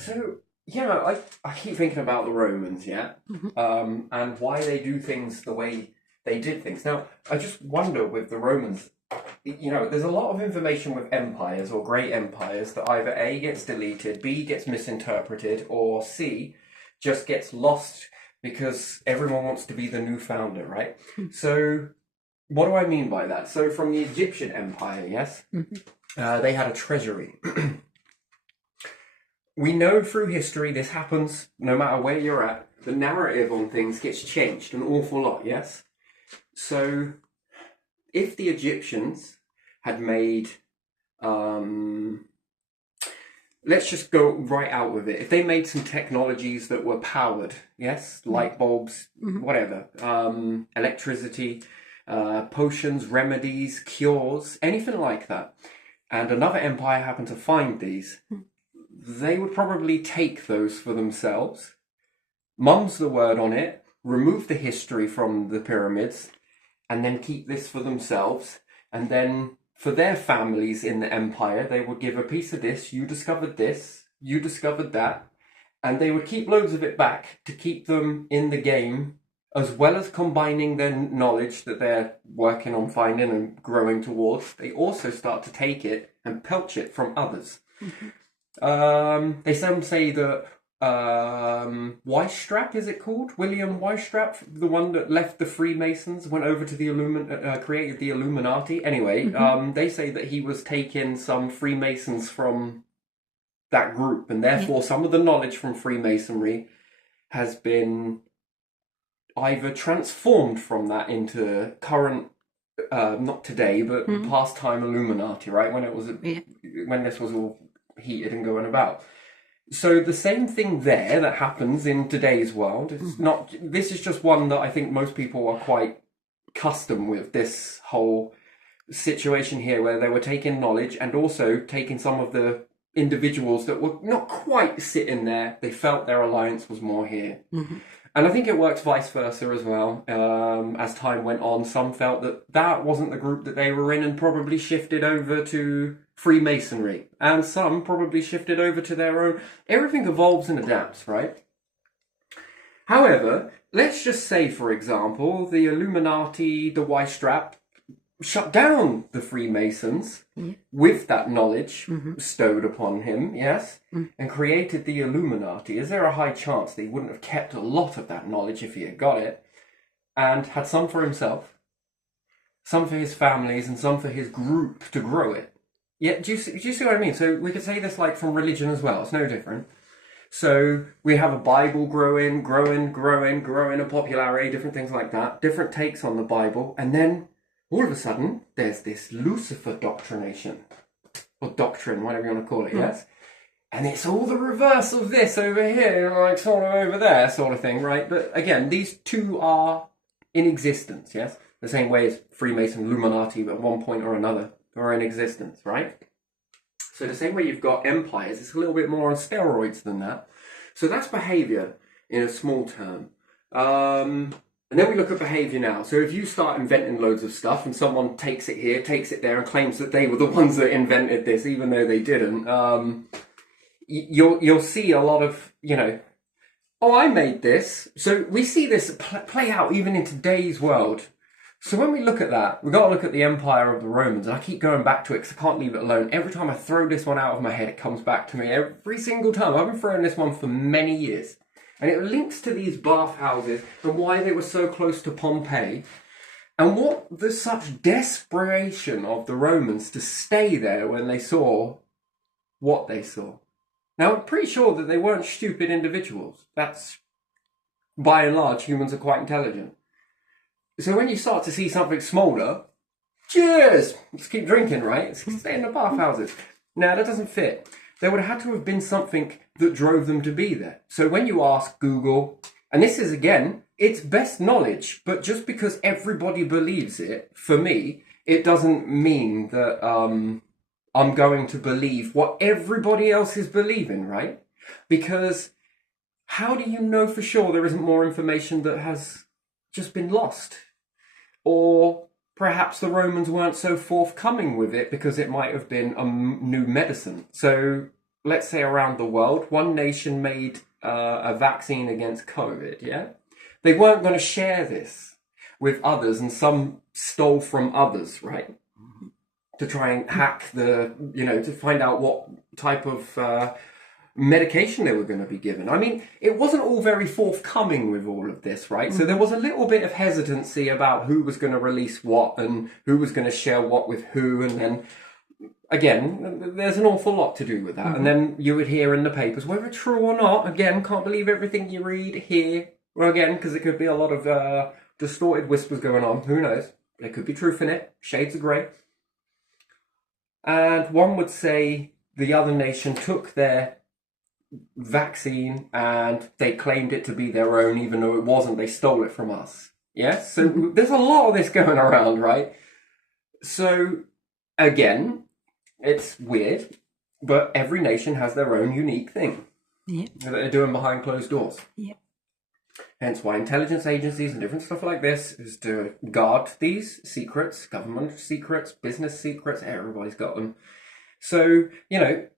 So, I keep thinking about the Romans, yeah, Mhm. and why they do things the way they did things. Now, I just wonder with the Romans, there's a lot of information with empires or great empires that either A gets deleted, B gets misinterpreted, or C just gets lost because everyone wants to be the new founder, right? Mhm. So, what do I mean by that? So, from the Egyptian Empire, yes, Mhm. they had a treasury. We know through history this happens no matter where you're at. The narrative on things gets changed an awful lot, yes? So, if the Egyptians had made, um, let's just go right out with it. If they made some technologies that were powered, yes? Light bulbs, Mhm. whatever, electricity, potions, remedies, cures, anything like that, and another empire happened to find these, they would probably take those for themselves, mum's the word on it, remove the history from the pyramids, and then keep this for themselves. And then for their families in the empire, they would give a piece of this, you discovered that, and they would keep loads of it back to keep them in the game, as well as combining their knowledge that they're working on finding and growing towards. They also start to take it and pelch it from others. Mhm. They some say that Weisstrap, is it called? William Weisstrap, the one that left the Freemasons, went over to the created the Illuminati. Anyway, Mhm. they say that he was taking some Freemasons from that group, and Yeah. therefore some of the knowledge from Freemasonry has been either transformed from that into current, not today, but Mhm. past time Illuminati, right? Yeah. When this was all heated and going about. So the same thing there that happens in today's world. It's Mhm. not. This is just one that I think most people are quite custom with. This whole situation here, where they were taking knowledge and also taking some of the individuals that were not quite sitting there. They felt their alliance was more here. Mhm. And I think it works vice versa as well. As time went on, some felt that that wasn't the group that they were in and probably shifted over to Freemasonry. And some probably shifted over to their own. Everything evolves and adapts, right? However, let's just say, for example, the Illuminati, the Weisstrap, shut down the Freemasons Yeah. with that knowledge Mhm. bestowed upon him, yes, Mm. and created the Illuminati. Is there a high chance that he wouldn't have kept a lot of that knowledge if he had got it, and had some for himself, some for his families, and some for his group to grow it? Yeah, do you see what I mean? So we could say this like from religion as well. It's no different. So we have a Bible growing in popularity, different things like that, different takes on the Bible, and then all of a sudden there's this Lucifer doctrination, or doctrine, whatever you want to call it, Mm. yes? And it's all the reverse of this over here, like sort of over there, sort of thing, right? But again, these two are in existence, yes? The same way as Freemason, Illuminati, at one point or another, are in existence, right? So the same way you've got empires, it's a little bit more on steroids than that. So that's behavior in a small term. And then we look at behavior now. So if you start inventing loads of stuff and someone takes it here, takes it there, and claims that they were the ones that invented this, even though they didn't, you'll see a lot of, oh, I made this. So we see this play out even in today's world. So when we look at that, we've got to look at the empire of the Romans, and I keep going back to it because I can't leave it alone. Every time I throw this one out of my head, it comes back to me every single time. I've been throwing this one for many years. And it links to these bathhouses and why they were so close to Pompeii, and what the such desperation of the Romans to stay there when they saw what they saw. Now, I'm pretty sure that they weren't stupid individuals. That's, by and large, humans are quite intelligent. So when you start to see something smaller, cheers! Let's keep drinking, right? Let's stay in the bathhouses. Now, that doesn't fit. There would have had to have been something that drove them to be there. So when you ask Google, and this is, again, it's best knowledge, but just because everybody believes it, for me, it doesn't mean that I'm going to believe what everybody else is believing, right? Because how do you know for sure there isn't more information that has just been lost? Or perhaps the Romans weren't so forthcoming with it because it might have been a new medicine. So let's say around the world, one nation made a vaccine against COVID, yeah? They weren't going to share this with others, and some stole from others, right? To try and hack to find out what type of medication they were going to be given. I mean, it wasn't all very forthcoming with all of this, right? So there was a little bit of hesitancy about who was going to release what and who was going to share what with who, and then again, there's an awful lot to do with that. And then you would hear in the papers, whether true or not, again, can't believe everything you read here. Well, again, because it could be a lot of distorted whispers going on. Who knows? There could be truth in it. Shades of grey. And one would say the other nation took their vaccine and they claimed it to be their own, even though it wasn't. They stole it from us. Yes? So there's a lot of this going around, right? So, again, it's weird, but every nation has their own unique thing that they're doing behind closed doors. Yeah. Hence why intelligence agencies and different stuff like this is to guard these secrets, government secrets, business secrets. Everybody's got them. So,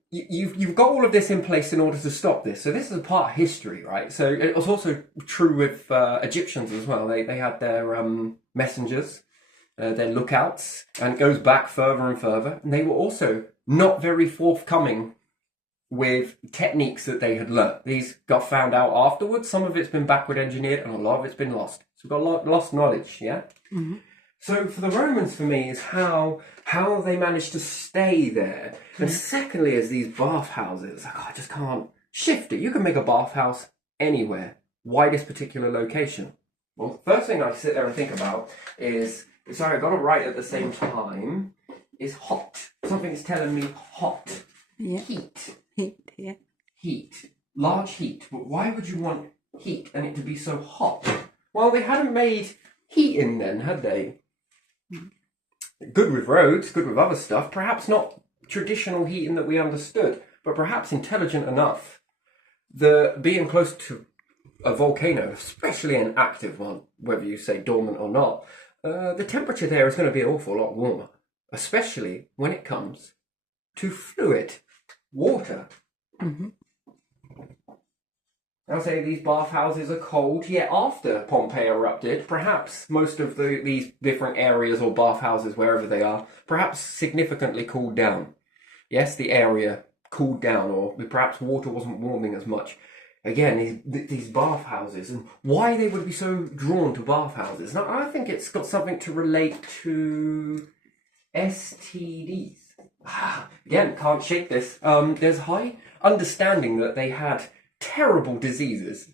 you've got all of this in place in order to stop this. So this is a part of history, right? So it was also true with Egyptians as well. They had their messengers, their lookouts, and it goes back further and further. And they were also not very forthcoming with techniques that they had learnt. These got found out afterwards. Some of it's been backward engineered and a lot of it's been lost. So we've got a lot lost knowledge, yeah? Mm-hmm. So for the Romans, for me, is how they managed to stay there. And secondly, is these bathhouses. I just can't shift it. You can make a bathhouse anywhere. Why this particular location? Well, the first thing I sit there and think about is, sorry, I got it right at the same time, is hot. Something's telling me hot. Yeah. Heat. Heat, yeah. Heat. Large heat. But why would you want heat and it to be so hot? Well, they hadn't made heating then, had they? Good with roads, good with other stuff. Perhaps not traditional heating that we understood, but perhaps intelligent enough. The being close to a volcano, especially an active one, whether you say dormant or not, the temperature there is going to be an awful lot warmer, especially when it comes to fluid, water. Mm-hmm. I'll say these bathhouses are cold, yet after Pompeii erupted, perhaps most of these different areas or bathhouses, wherever they are, perhaps significantly cooled down. Yes, the area cooled down, or perhaps water wasn't warming as much. Again, these bathhouses, and why they would be so drawn to bathhouses. Now, I think it's got something to relate to STDs. Again, can't shake this. There's high understanding that they had terrible diseases,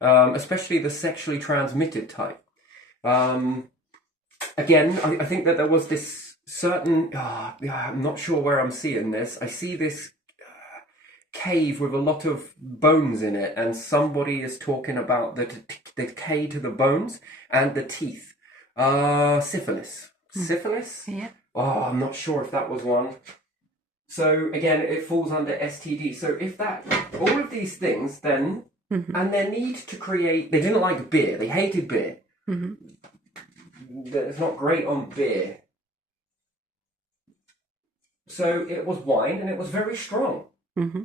especially the sexually transmitted type. Again, I think that there was this certain, I'm not sure where I'm seeing this. I see this cave with a lot of bones in it, and somebody is talking about the decay to the bones and the teeth. Syphilis. Syphilis? Yeah. Oh, I'm not sure if that was one. So again, it falls under STD. So if all of these things then, and their need to create, they didn't like beer. They hated beer. Mm-hmm. It's not great on beer. So it was wine, and it was very strong. Mm-hmm.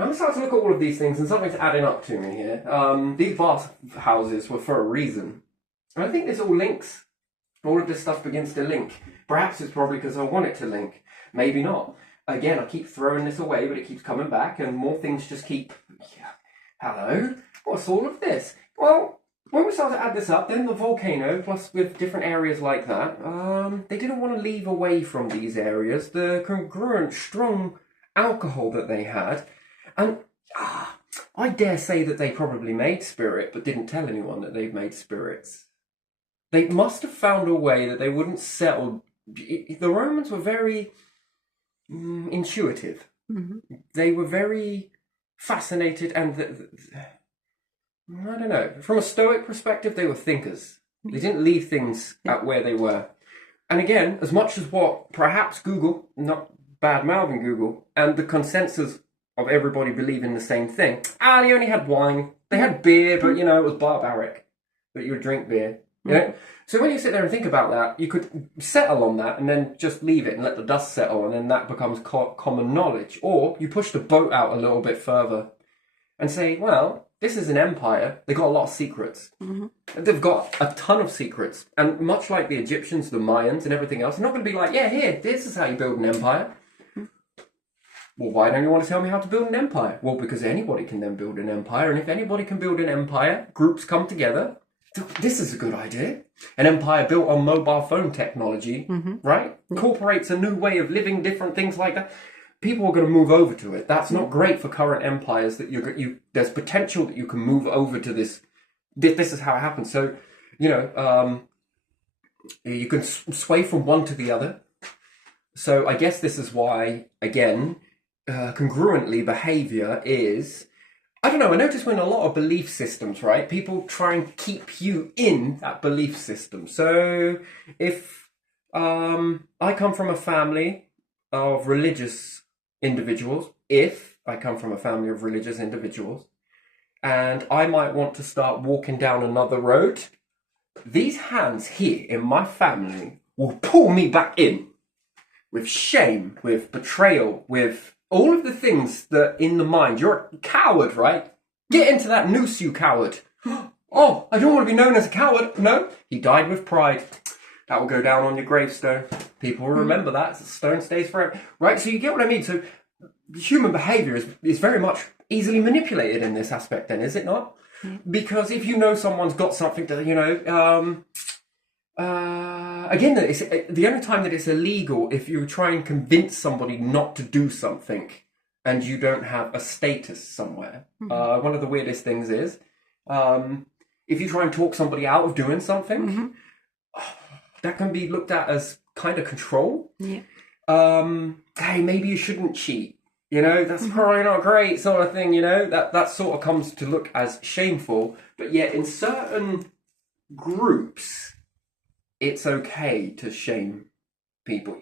I'm starting to look at all of these things, and something's adding up to me here. These bath houses were for a reason. And I think this all links. All of this stuff begins to link. Perhaps it's probably because I want it to link. Maybe not. Again, I keep throwing this away, but it keeps coming back, and more things just keep... Hello? What's all of this? Well, when we started to add this up, then the volcano, plus with different areas like that, they didn't want to leave away from these areas the congruent, strong alcohol that they had. And I dare say that they probably made spirit, but didn't tell anyone that they've made spirits. They must have found a way that they wouldn't settle. The Romans were very intuitive. Mm-hmm. They were very fascinated, and I don't know. From a Stoic perspective, they were thinkers. They didn't leave things at where they were. And again, as much as what perhaps Google, not bad-mouthing Google, and the consensus of everybody believing the same thing. They only had wine. They had beer, but it was barbaric that you would drink beer. You know? So when you sit there and think about that, you could settle on that and then just leave it and let the dust settle, and then that becomes common knowledge. Or you push the boat out a little bit further and say, well, this is an empire. They've got a lot of secrets. They've got a ton of secrets. And much like the Egyptians, the Mayans, and everything else, they're not going to be like, yeah, here, this is how you build an empire. Well, why don't you want to tell me how to build an empire? Well, because anybody can then build an empire. And if anybody can build an empire, groups come together. This is a good idea. An empire built on mobile phone technology, right? Incorporates a new way of living, different things like that. People are going to move over to it. That's not great for current empires. That there's potential that you can move over to this. This is how it happens. So, you can sway from one to the other. So I guess this is why, again, congruently behavior is, I don't know, I notice when a lot of belief systems, right, people try and keep you in that belief system. So if I come from a family of religious individuals, and I might want to start walking down another road, these hands here in my family will pull me back in with shame, with betrayal, with all of the things that in the mind, you're a coward, right? Get into that noose, you coward. Oh, I don't want to be known as a coward. No, he died with pride. That will go down on your gravestone. People will remember that. The stone stays forever. Right, so you get what I mean? So human behaviour is very much easily manipulated in this aspect then, is it not? Because if you know someone's got something that, again, it's the only time that it's illegal if you try and convince somebody not to do something and you don't have a status somewhere. One of the weirdest things is if you try and talk somebody out of doing something, that can be looked at as kind of control. Yeah. Hey, maybe you shouldn't cheat. That's probably not great, sort of thing. That sort of comes to look as shameful. But yet, in certain groups, it's okay to shame people.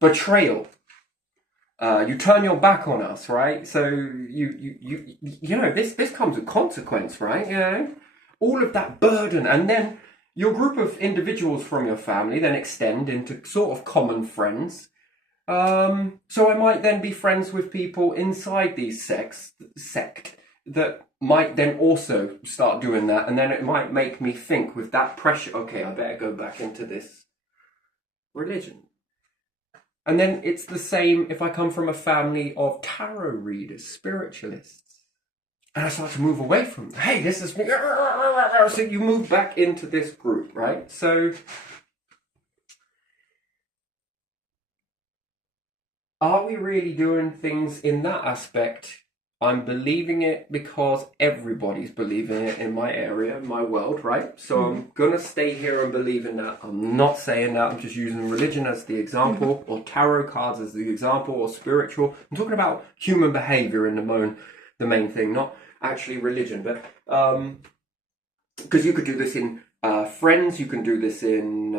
Betrayal. You turn your back on us, right? So this comes with consequence, right? All of that burden, and then your group of individuals from your family then extend into sort of common friends. So I might then be friends with people inside these sect that might then also start doing that, and then it might make me think with that pressure, okay, I better go back into this religion. And then it's the same if I come from a family of tarot readers, spiritualists, and I start to move away from them. Hey, this is me. So you move back into this group, right? So are we really doing things in that aspect? I'm believing it because everybody's believing it in my area, in my world, right? So I'm going to stay here and believe in that. I'm not saying that. I'm just using religion as the example, or tarot cards as the example, or spiritual. I'm talking about human behavior in the main thing, not actually religion. But because you could do this in friends, you can do this in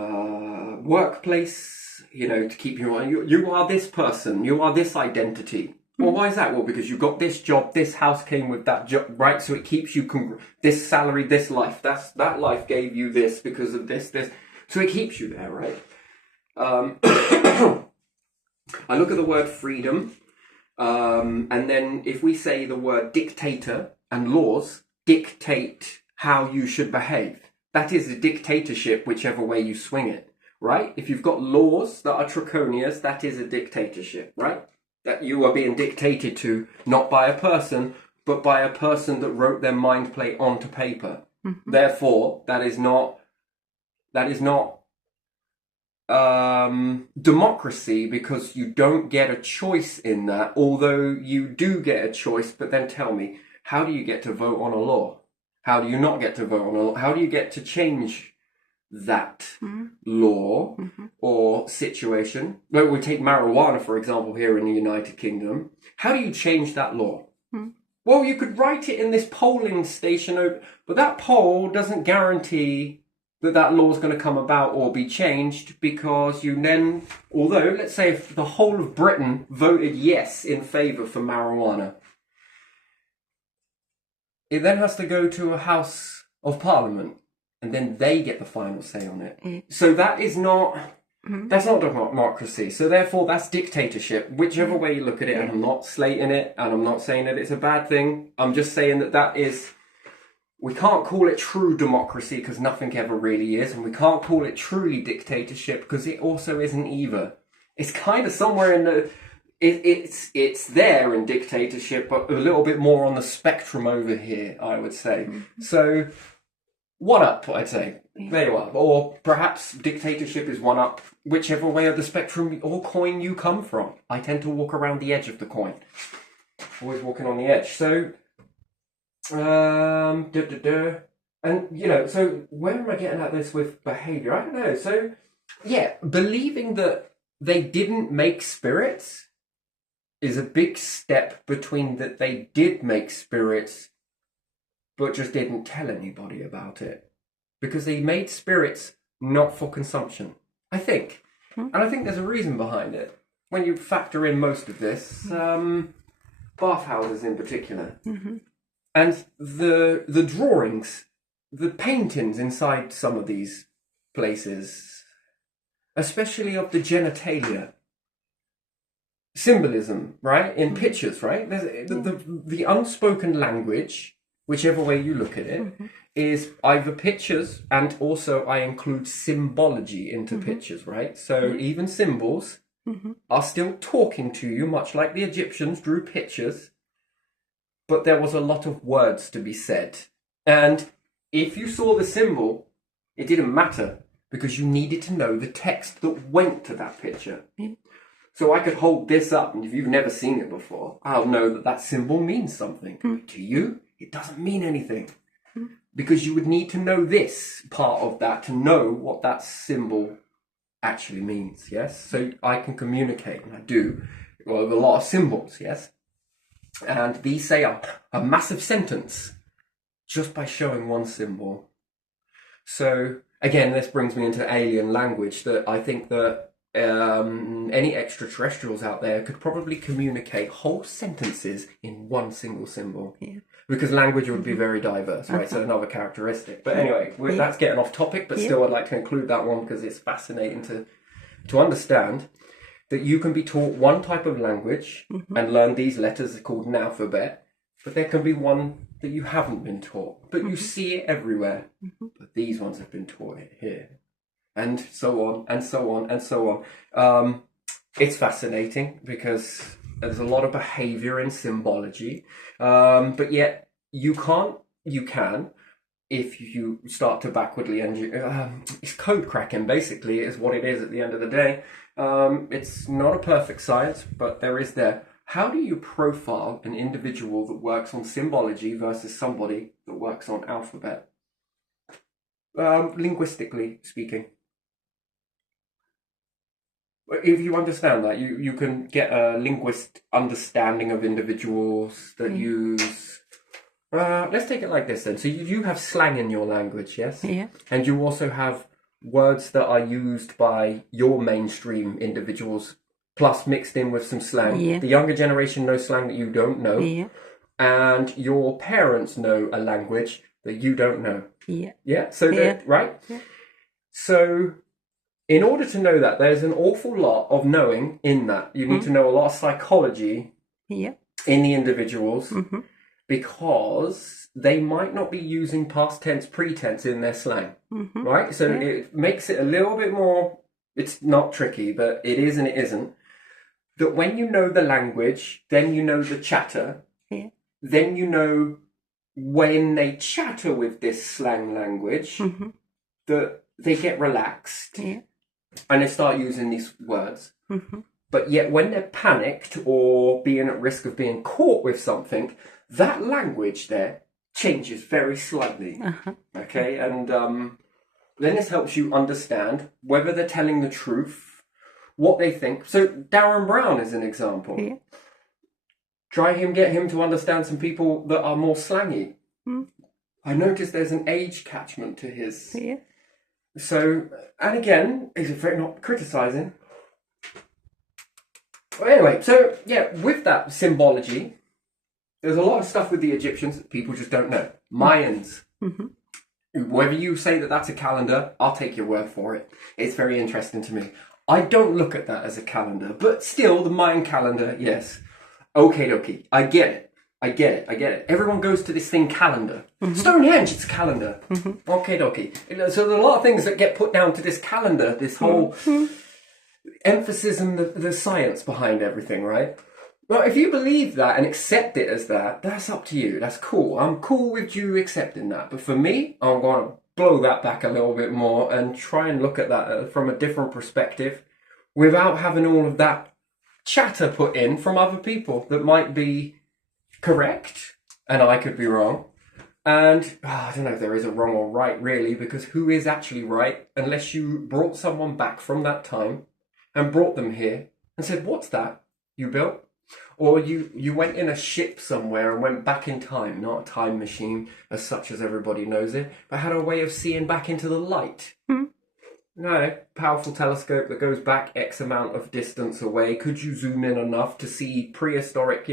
workplace, to keep you on. You are this person, you are this identity. Well, why is that? Well, because you got this job, this house came with that job, right? So it keeps you, this salary, this life, that life gave you this because of this. So it keeps you there, right? I look at the word freedom, and then if we say the word dictator and laws dictate how you should behave, that is a dictatorship, whichever way you swing it, right? If you've got laws that are draconian, that is a dictatorship, right? That you are being dictated to, not by a person, but by a person that wrote their mind plate onto paper. Therefore, that is not democracy, because you don't get a choice in that, although you do get a choice. But then tell me, how do you get to vote on a law? How do you not get to vote on a law? How do you get to change that law or situation? Well, we take marijuana, for example, here in the United Kingdom. How do you change that law? Well, you could write it in this polling station, but that poll doesn't guarantee that law is going to come about or be changed, because you then, although, let's say if the whole of Britain voted yes in favour for marijuana, it then has to go to a House of Parliament. and then they get the final say on it. So that is not. That's not democracy. So therefore, that's dictatorship. Whichever way you look at it, and I'm not slating it, and I'm not saying that it's a bad thing. I'm just saying that is. We can't call it true democracy because nothing ever really is, and we can't call it truly dictatorship because it also isn't either. It's kind of somewhere in the. It's there in dictatorship, but a little bit more on the spectrum over here, I would say. So, one up, I'd say. There you are. Or perhaps dictatorship is one up, whichever way of the spectrum or coin you come from. I tend to walk around the edge of the coin. Always walking on the edge. So, and, so where am I getting at this with behavior? I don't know. So, yeah, believing that they didn't make spirits is a big step between that they did make spirits but just didn't tell anybody about it. Because they made spirits not for consumption, I think. And I think there's a reason behind it. When you factor in most of this, bathhouses in particular. And the drawings, the paintings inside some of these places, especially of the genitalia, symbolism, right? In pictures, right? There's the unspoken language, whichever way you look at it, is either pictures, and also I include symbology into pictures, right? So even symbols are still talking to you, much like the Egyptians drew pictures, but there was a lot of words to be said. And if you saw the symbol, it didn't matter because you needed to know the text that went to that picture. So I could hold this up, and if you've never seen it before, I'll know that that symbol means something. To you, it doesn't mean anything. Because you would need to know this part of that to know what that symbol actually means, yes? So I can communicate, and I do, with a lot of symbols, yes? And these say a massive sentence just by showing one symbol. So, again, this brings me into alien language, that I think that any extraterrestrials out there could probably communicate whole sentences in one single symbol. Because language would be very diverse, right? So another characteristic. But anyway, that's getting off topic, but still I'd like to include that one because it's fascinating to understand that you can be taught one type of language and learn these letters called an alphabet, but there can be one that you haven't been taught, but you see it everywhere. But these ones have been taught here. And so on, and so on, and so on. It's fascinating because there's a lot of behavior in symbology, but yet you can, if you start to backwardly engineer. It's code cracking, basically, is what it is at the end of the day. It's not a perfect science, but there is there. How do you profile an individual that works on symbology versus somebody that works on alphabet? Linguistically speaking. If you understand that, you can get a linguist understanding of individuals that use... let's take it like this then. So you have slang in your language, yes? Yeah. And you also have words that are used by your mainstream individuals, plus mixed in with some slang. Yeah. The younger generation knows slang that you don't know. Yeah. And your parents know a language that you don't know. Yeah. Yeah? So, right? Yeah. So... in order to know that, there's an awful lot of knowing in that. You need to know a lot of psychology in the individuals because they might not be using past tense, pretense in their slang, right? So it makes it a little bit more, it's not tricky, but it is and it isn't. That when you know the language, then you know the chatter, then you know when they chatter with this slang language, that they get relaxed. And they start using these words. But yet when they're panicked or being at risk of being caught with something, that language there changes very slightly. Okay? And then this helps you understand whether they're telling the truth, what they think. So Darren Brown is an example. Get him to understand some people that are more slangy. I noticed there's an age catchment to his... So, and again, he's very not criticising. Well, anyway, so, yeah, with that symbology, there's a lot of stuff with the Egyptians that people just don't know. Mayans. Whether you say that that's a calendar, I'll take your word for it. It's very interesting to me. I don't look at that as a calendar, but still, the Mayan calendar, yes. Okay, dokie. I get it. I get it. I get it. Everyone goes to this thing calendar. Stonehenge, it's a calendar. Okay, dokie. So there are a lot of things that get put down to this calendar, this whole emphasis and the science behind everything, right? Well, if you believe that and accept it as that, that's up to you. That's cool. I'm cool with you accepting that. But for me, I'm going to blow that back a little bit more and try and look at that from a different perspective without having all of that chatter put in from other people that might be correct and I could be wrong. And I don't know if there is a wrong or right, really, because who is actually right unless you brought someone back from that time and brought them here and said, what's that you built? Or you went in a ship somewhere and went back in time, not a time machine as such as everybody knows it, but had a way of seeing back into the light. No, powerful telescope that goes back X amount of distance away. Could you zoom in enough to see prehistoric,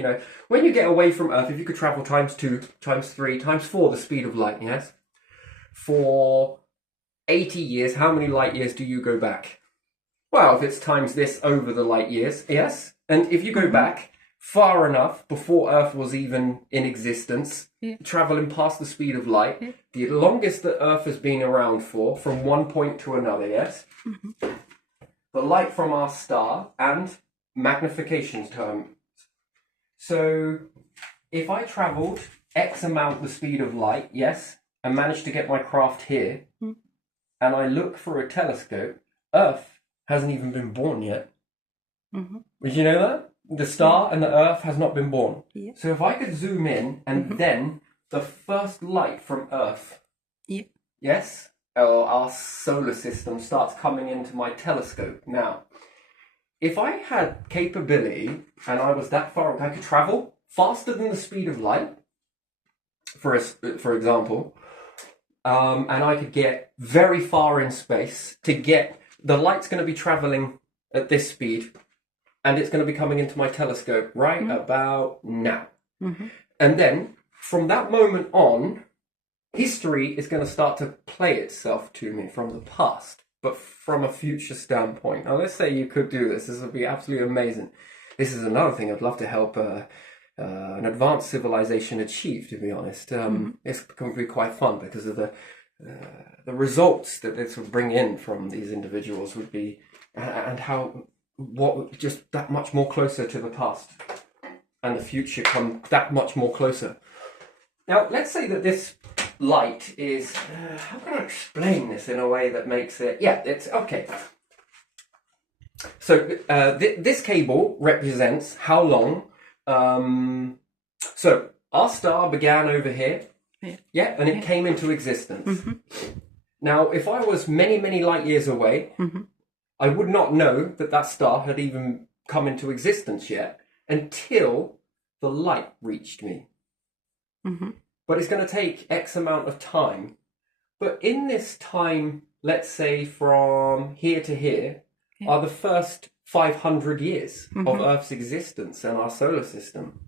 when you get away from Earth, if you could travel times 2, times 3, times 4 the speed of light, yes? For 80 years, how many light years do you go back? Well, if it's times this over the light years, yes. And if you go back far enough before Earth was even in existence, traveling past the speed of light, the longest that Earth has been around for, from one point to another, yes? The light from our star and magnification terms. So if I travelled X amount the speed of light, yes, and managed to get my craft here, and I look for a telescope, Earth hasn't even been born yet. Did you know that? The star and the Earth has not been born. So if I could zoom in and then the first light from Earth, yes, our solar system starts coming into my telescope. Now, if I had capability and I was that far, I could travel faster than the speed of light, for example, and I could get very far in space to get, the light's going to be traveling at this speed, and it's going to be coming into my telescope right about now. And then, from that moment on, history is going to start to play itself to me from the past, but from a future standpoint. Now, let's say you could do this. This would be absolutely amazing. This is another thing I'd love to help an advanced civilization achieve, to be honest. It's going to be quite fun because of the results that this would bring in from these individuals would be, and how... what just that much more closer to the past and the future come that much more closer. Now, let's say that this light is, how can I explain this in a way that makes it, it's okay. So this cable represents how long, so our star began over here, and it came into existence. Now, if I was many, many light years away, I would not know that that star had even come into existence yet until the light reached me. But it's going to take X amount of time. But in this time, let's say from here to here, are the first 500 years of Earth's existence and our solar system.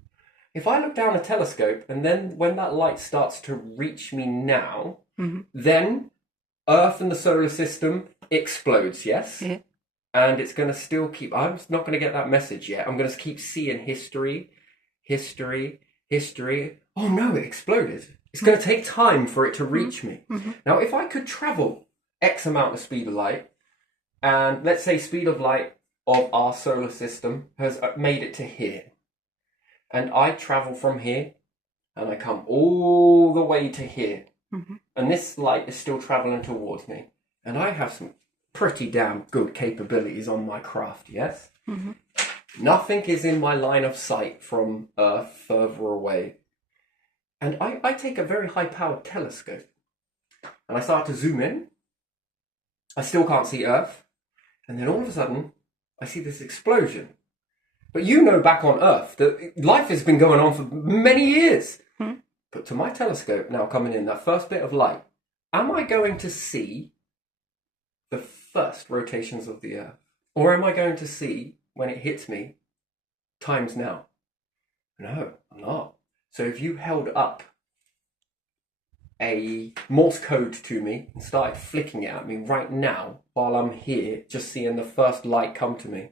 If I look down a telescope and then when that light starts to reach me now, then Earth and the solar system explodes, yes? And it's going to still keep... I'm not going to get that message yet. I'm going to keep seeing history. Oh no, it exploded. It's going to take time for it to reach me. Now, if I could travel X amount of speed of light, and let's say speed of light of our solar system has made it to here, and I travel from here, and I come all the way to here, and this light is still traveling towards me, and I have some pretty damn good capabilities on my craft, yes? Nothing is in my line of sight from Earth further away. And I take a very high-powered telescope, and I start to zoom in. I still can't see Earth. And then all of a sudden, I see this explosion. But you know back on Earth that life has been going on for many years. But to my telescope now coming in, that first bit of light, am I going to see the first rotations of the Earth? Or am I going to see, when it hits me, times now? No, I'm not. So if you held up a Morse code to me and started flicking it at me right now while I'm here just seeing the first light come to me,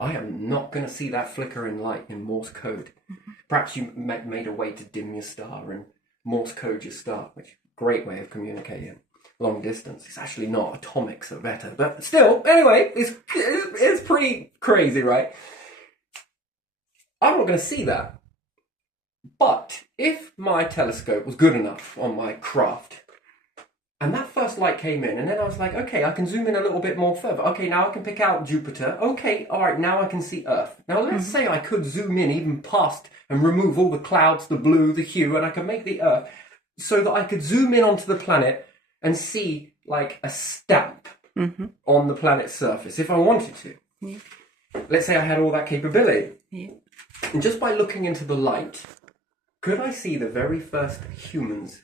I am not going to see that flickering light in Morse code. Perhaps you made a way to dim your star and Morse code your star, which is a great way of communicating long distance. It's actually not, atomics are better, but still, anyway, it's pretty crazy, right? I'm not going to see that. But if my telescope was good enough on my craft, and that first light came in, and then I was like, okay, I can zoom in a little bit more further. Okay, now I can pick out Jupiter. Okay, all right, now I can see Earth. Now let's say I could zoom in even past and remove all the clouds, the blue, the hue, and I could make the Earth so that I could zoom in onto the planet and see like a stamp on the planet's surface if I wanted to. Yeah. Let's say I had all that capability. Yeah. And just by looking into the light, could I see the very first humans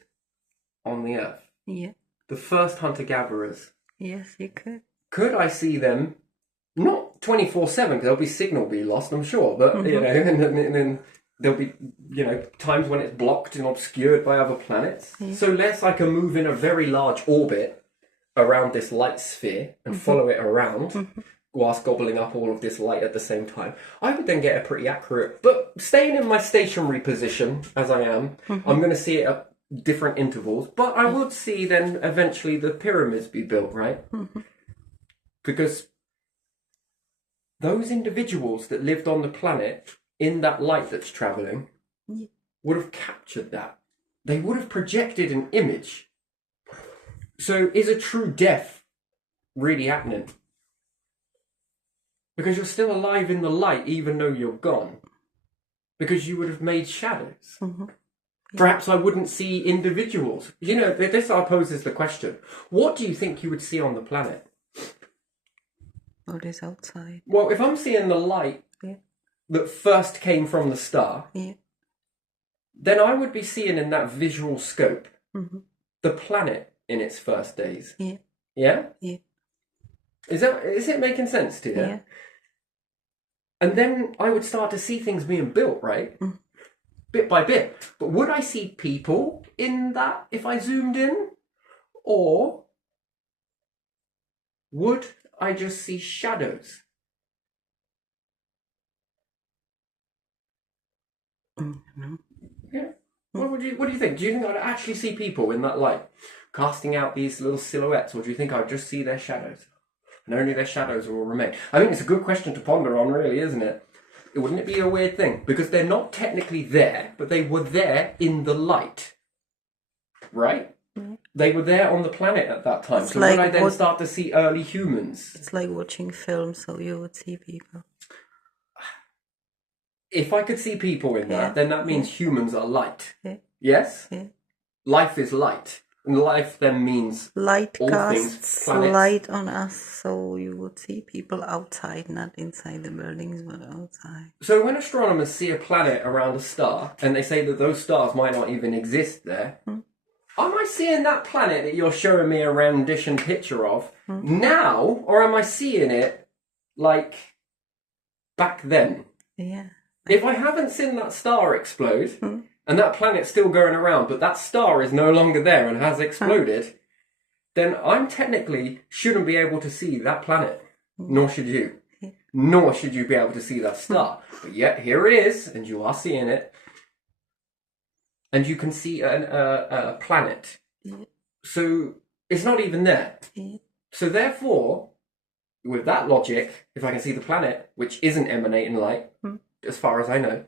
on the Earth? Yeah. The first hunter-gatherers. Yes, you could. Could I see them, not 24/7, because there'll be signal be lost, I'm sure, but, you know, and then there'll be, you know, times when it's blocked and obscured by other planets. Yeah. So unless I can move in a very large orbit around this light sphere and follow it around, whilst gobbling up all of this light at the same time, I would then get a pretty accurate, but staying in my stationary position, as I am, I'm going to see it at different intervals, but I would see then eventually the pyramids be built, right? Because those individuals that lived on the planet in that light that's travelling would have captured that. They would have projected an image. So is a true death really happening? Because you're still alive in the light even though you're gone. Because you would have made shadows. Perhaps I wouldn't see individuals. You know, this poses the question. What do you think you would see on the planet? What is outside? Well, if I'm seeing the light that first came from the star, then I would be seeing in that visual scope the planet in its first days. Yeah? Yeah. Is it making sense to you? Yeah. And then I would start to see things being built, right? Bit by bit. But would I see people in that if I zoomed in? Or would I just see shadows? Yeah. What do you think? Do you think I'd actually see people in that light casting out these little silhouettes, or do you think I'd just see their shadows? And only their shadows will remain. I think it's a good question to ponder on, really, isn't it? Wouldn't it be a weird thing? Because they're not technically there, but they were there in the light. Right? They were there on the planet at that time. So would I then start to see early humans? It's like watching films, so you would see people. If I could see people in that, then that means humans are light. Yeah. Yes? Yeah. Life is light. And life then means light all casts things, light on us, so you would see people outside, not inside the buildings, but outside. So when astronomers see a planet around a star, and they say that those stars might not even exist there, am I seeing that planet that you're showing me a rendition picture of now, or am I seeing it like back then? Yeah. If I haven't seen that star explode, and that planet's still going around, but that star is no longer there and has exploded, then I'm technically shouldn't be able to see that planet. Nor should you. Nor should you be able to see that star. But yet, here it is, and you are seeing it. And you can see a planet. So, it's not even there. So therefore, with that logic, if I can see the planet, which isn't emanating light, as far as I know,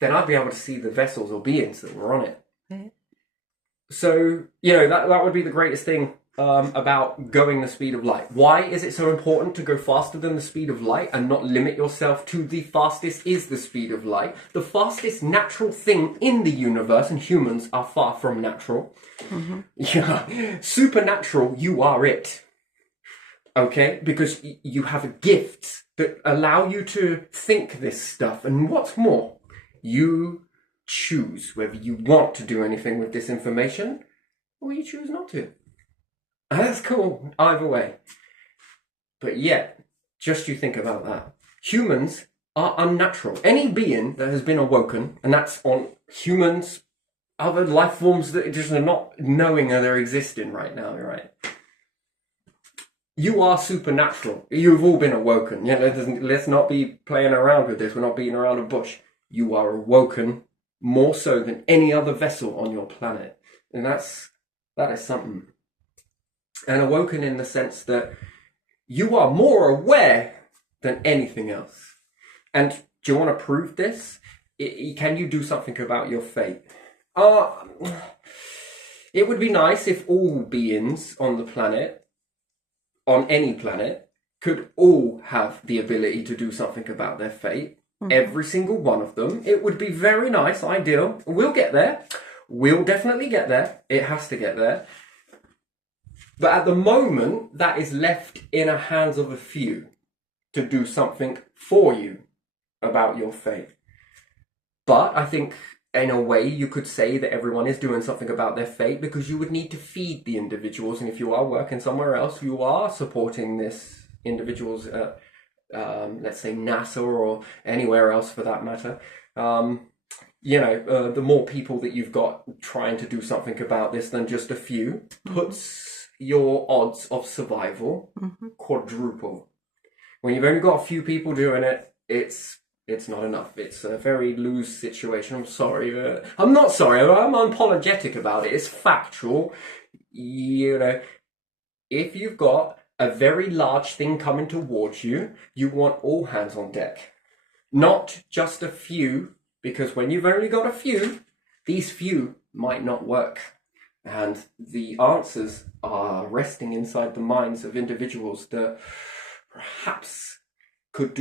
then I'd be able to see the vessels or beings that were on it. So, you know, that would be the greatest thing about going the speed of light. Why is it so important to go faster than the speed of light and not limit yourself to the fastest is the speed of light? The fastest natural thing in the universe, and humans are far from natural. Yeah, supernatural, you are it. Okay? Because you have gifts that allow you to think this stuff. And what's more, you choose whether you want to do anything with this information or you choose not to. And that's cool, either way. But yet, just you think about that. Humans are unnatural. Any being that has been awoken, and that's on humans, other life forms that just are not knowing that they're existing right now, right? You are supernatural. You've all been awoken. Yeah, let's not be playing around with this. We're not beating around a bush. You are awoken more so than any other vessel on your planet. And that is something. And awoken in the sense that you are more aware than anything else. And do you want to prove this? Can you do something about your fate? It would be nice if all beings on the planet, on any planet, could all have the ability to do something about their fate. Every single one of them. It would be very nice, ideal. We'll get there. We'll definitely get there. It has to get there. But at the moment, that is left in the hands of a few to do something for you about your fate. But I think, in a way, you could say that everyone is doing something about their fate because you would need to feed the individuals. And if you are working somewhere else, you are supporting this individual's, let's say, NASA or anywhere else for that matter. The more people that you've got trying to do something about this than just a few puts your odds of survival quadruple. When you've only got a few people doing it, it's not enough. It's a very loose situation. I'm sorry. I'm not sorry. I'm unapologetic about it. It's factual. If you've got a very large thing coming towards you, you want all hands on deck. Not just a few, because when you've only got a few, these few might not work. And the answers are resting inside the minds of individuals that perhaps could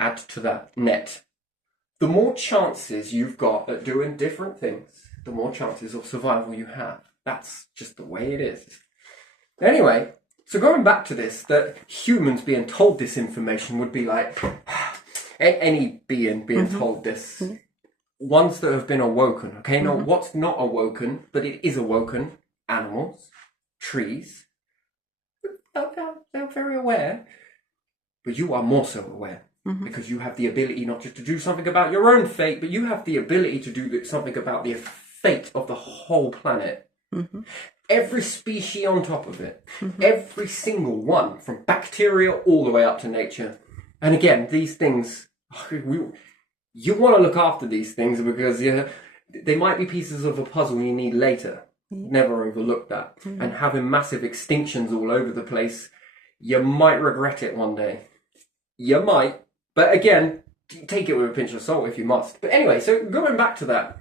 add to that net. The more chances you've got at doing different things, the more chances of survival you have. That's just the way it is. Anyway, so going back to this, that humans being told this information would be like any being being told this. Ones that have been awoken, okay? Now, what's not awoken, but it is awoken? Animals, trees. They're very aware. But you are more so aware. Because you have the ability not just to do something about your own fate, but you have the ability to do something about the fate of the whole planet. Every species on top of it. Every single one, from bacteria all the way up to nature. And again, these things, you want to look after these things because they might be pieces of a puzzle you need later. Never overlook that. And having massive extinctions all over the place, you might regret it one day. You might. But again, take it with a pinch of salt if you must. But anyway, so going back to that,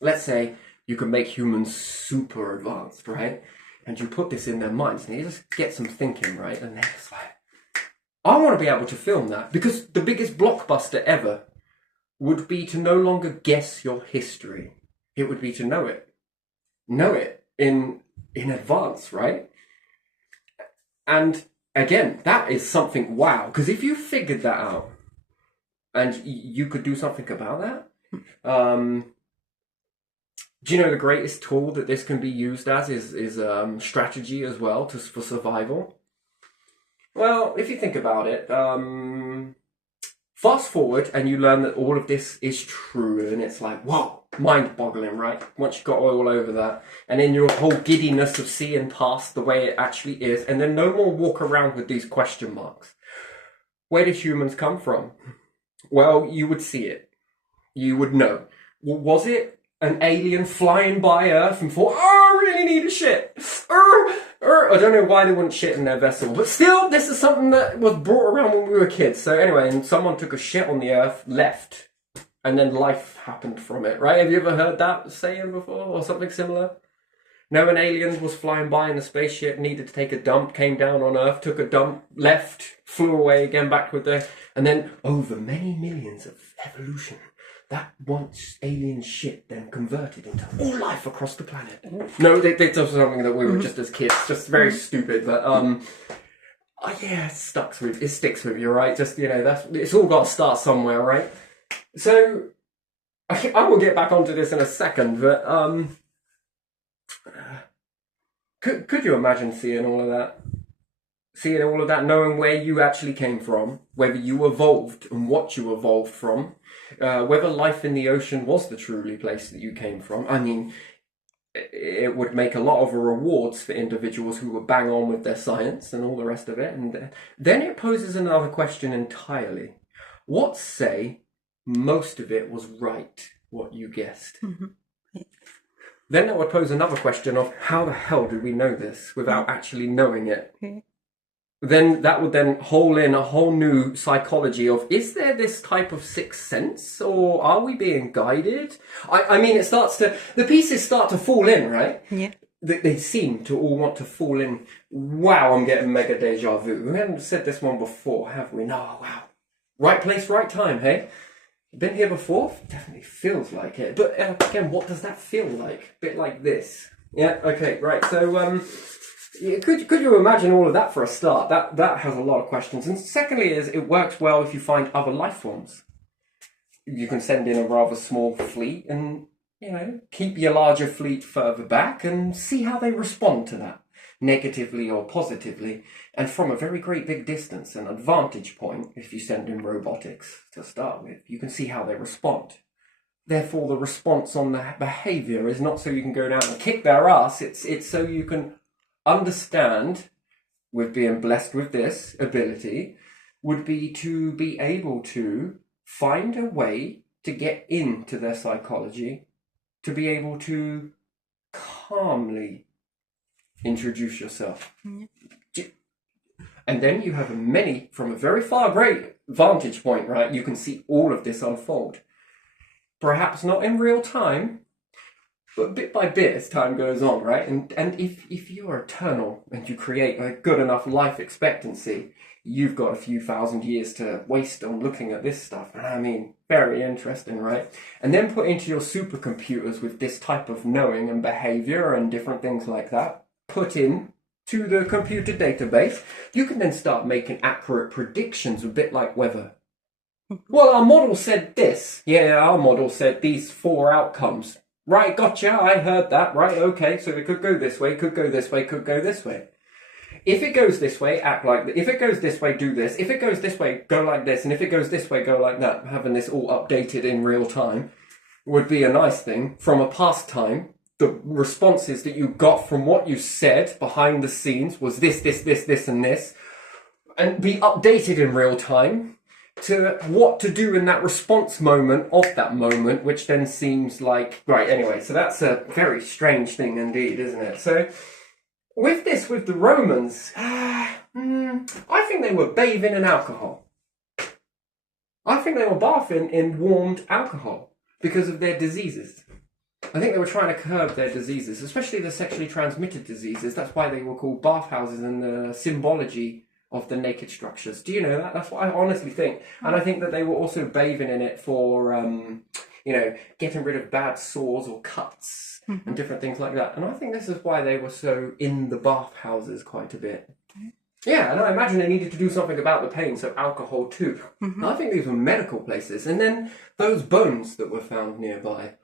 let's say you can make humans super advanced, right? And you put this in their minds and they just get some thinking, right? And they're just like, I want to be able to film that. Because the biggest blockbuster ever would be to no longer guess your history. It would be to know it. Know it in advance, right? And again, that is something wow. Because if you figured that out, and you could do something about that. Do you know the greatest tool that this can be used as is strategy as well for survival? Well, if you think about it, fast forward and you learn that all of this is true, and it's like, whoa, mind-boggling, right? Once you got all over that, and in your whole giddiness of seeing past the way it actually is, and then no more walk around with these question marks. Where did humans come from? Well, you would see it. You would know. Well, was it an alien flying by Earth and thought, oh, I really need a shit. I don't know why they wouldn't shit in their vessel. But still, this is something that was brought around when we were kids. So anyway, and someone took a shit on the Earth, left, and then life happened from it, right? Have you ever heard that saying before or something similar? No, an alien was flying by in a spaceship, needed to take a dump, came down on Earth, took a dump, left, flew away again back with the... And then over many millions of evolution, that once alien shit then converted into all life across the planet. No, it's also something that we were just as kids, just very stupid, but yeah, it sticks with you, right? Just, it's all got to start somewhere, right? So, I will get back onto this in a second, but could you imagine seeing all of that? seeing all of that, knowing where you actually came from, whether you evolved and what you evolved from, whether life in the ocean was the truly place that you came from. I mean, it would make a lot of rewards for individuals who were bang on with their science and all the rest of it. And then it poses another question entirely. What say most of it was right, what you guessed? Then that would pose another question of how the hell do we know this without actually knowing it? Then that would then hole in a whole new psychology of, is there this type of sixth sense, or are we being guided? I mean, the pieces start to fall in, right? Yeah. They seem to all want to fall in. Wow, I'm getting mega deja vu. We haven't said this one before, have we? No, wow. Right place, right time, hey? Been here before? Definitely feels like it. But again, what does that feel like? Bit like this. Yeah, okay, right. So, could you imagine all of that for a start? That has a lot of questions. And secondly is, it works well if you find other life forms. You can send in a rather small fleet and, keep your larger fleet further back and see how they respond to that, negatively or positively. And from a very great big distance, an advantage point, if you send in robotics to start with, you can see how they respond. Therefore, the response on the behavior is not so you can go down and kick their ass, it's so you can understand, with being blessed with this ability, would be to be able to find a way to get into their psychology, to be able to calmly introduce yourself. And then you have from a very far great vantage point, right? You can see all of this unfold. Perhaps not in real time, but bit by bit as time goes on, right? And if you are eternal and you create a good enough life expectancy, you've got a few thousand years to waste on looking at this stuff. And I mean, very interesting, right? And then put into your supercomputers with this type of knowing and behavior and different things like that, put in to the computer database, you can then start making accurate predictions, a bit like weather. Well, our model said this. Yeah, our model said these 4 outcomes. Right, gotcha, I heard that. Right, okay, so it could go this way, could go this way, could go this way. If it goes this way, act like that. If it goes this way, do this. If it goes this way, go like this. And if it goes this way, go like that. Having this all updated in real time would be a nice thing. From a past time, the responses that you got from what you said behind the scenes was this, and this. And be updated in real time to what to do in that response moment of that moment, which then seems like... Right, anyway, so that's a very strange thing indeed, isn't it? So, with the Romans, I think they were bathing in alcohol. I think they were bathing in warmed alcohol because of their diseases. I think they were trying to curb their diseases, especially the sexually transmitted diseases. That's why they were called bathhouses and the symbology of the naked structures. Do you know that? That's what I honestly think. And I think that they were also bathing in it for, getting rid of bad sores or cuts and different things like that. And I think this is why they were so in the bathhouses quite a bit. Yeah, and I imagine they needed to do something about the pain, so alcohol too. I think these were medical places. And then those bones that were found nearby.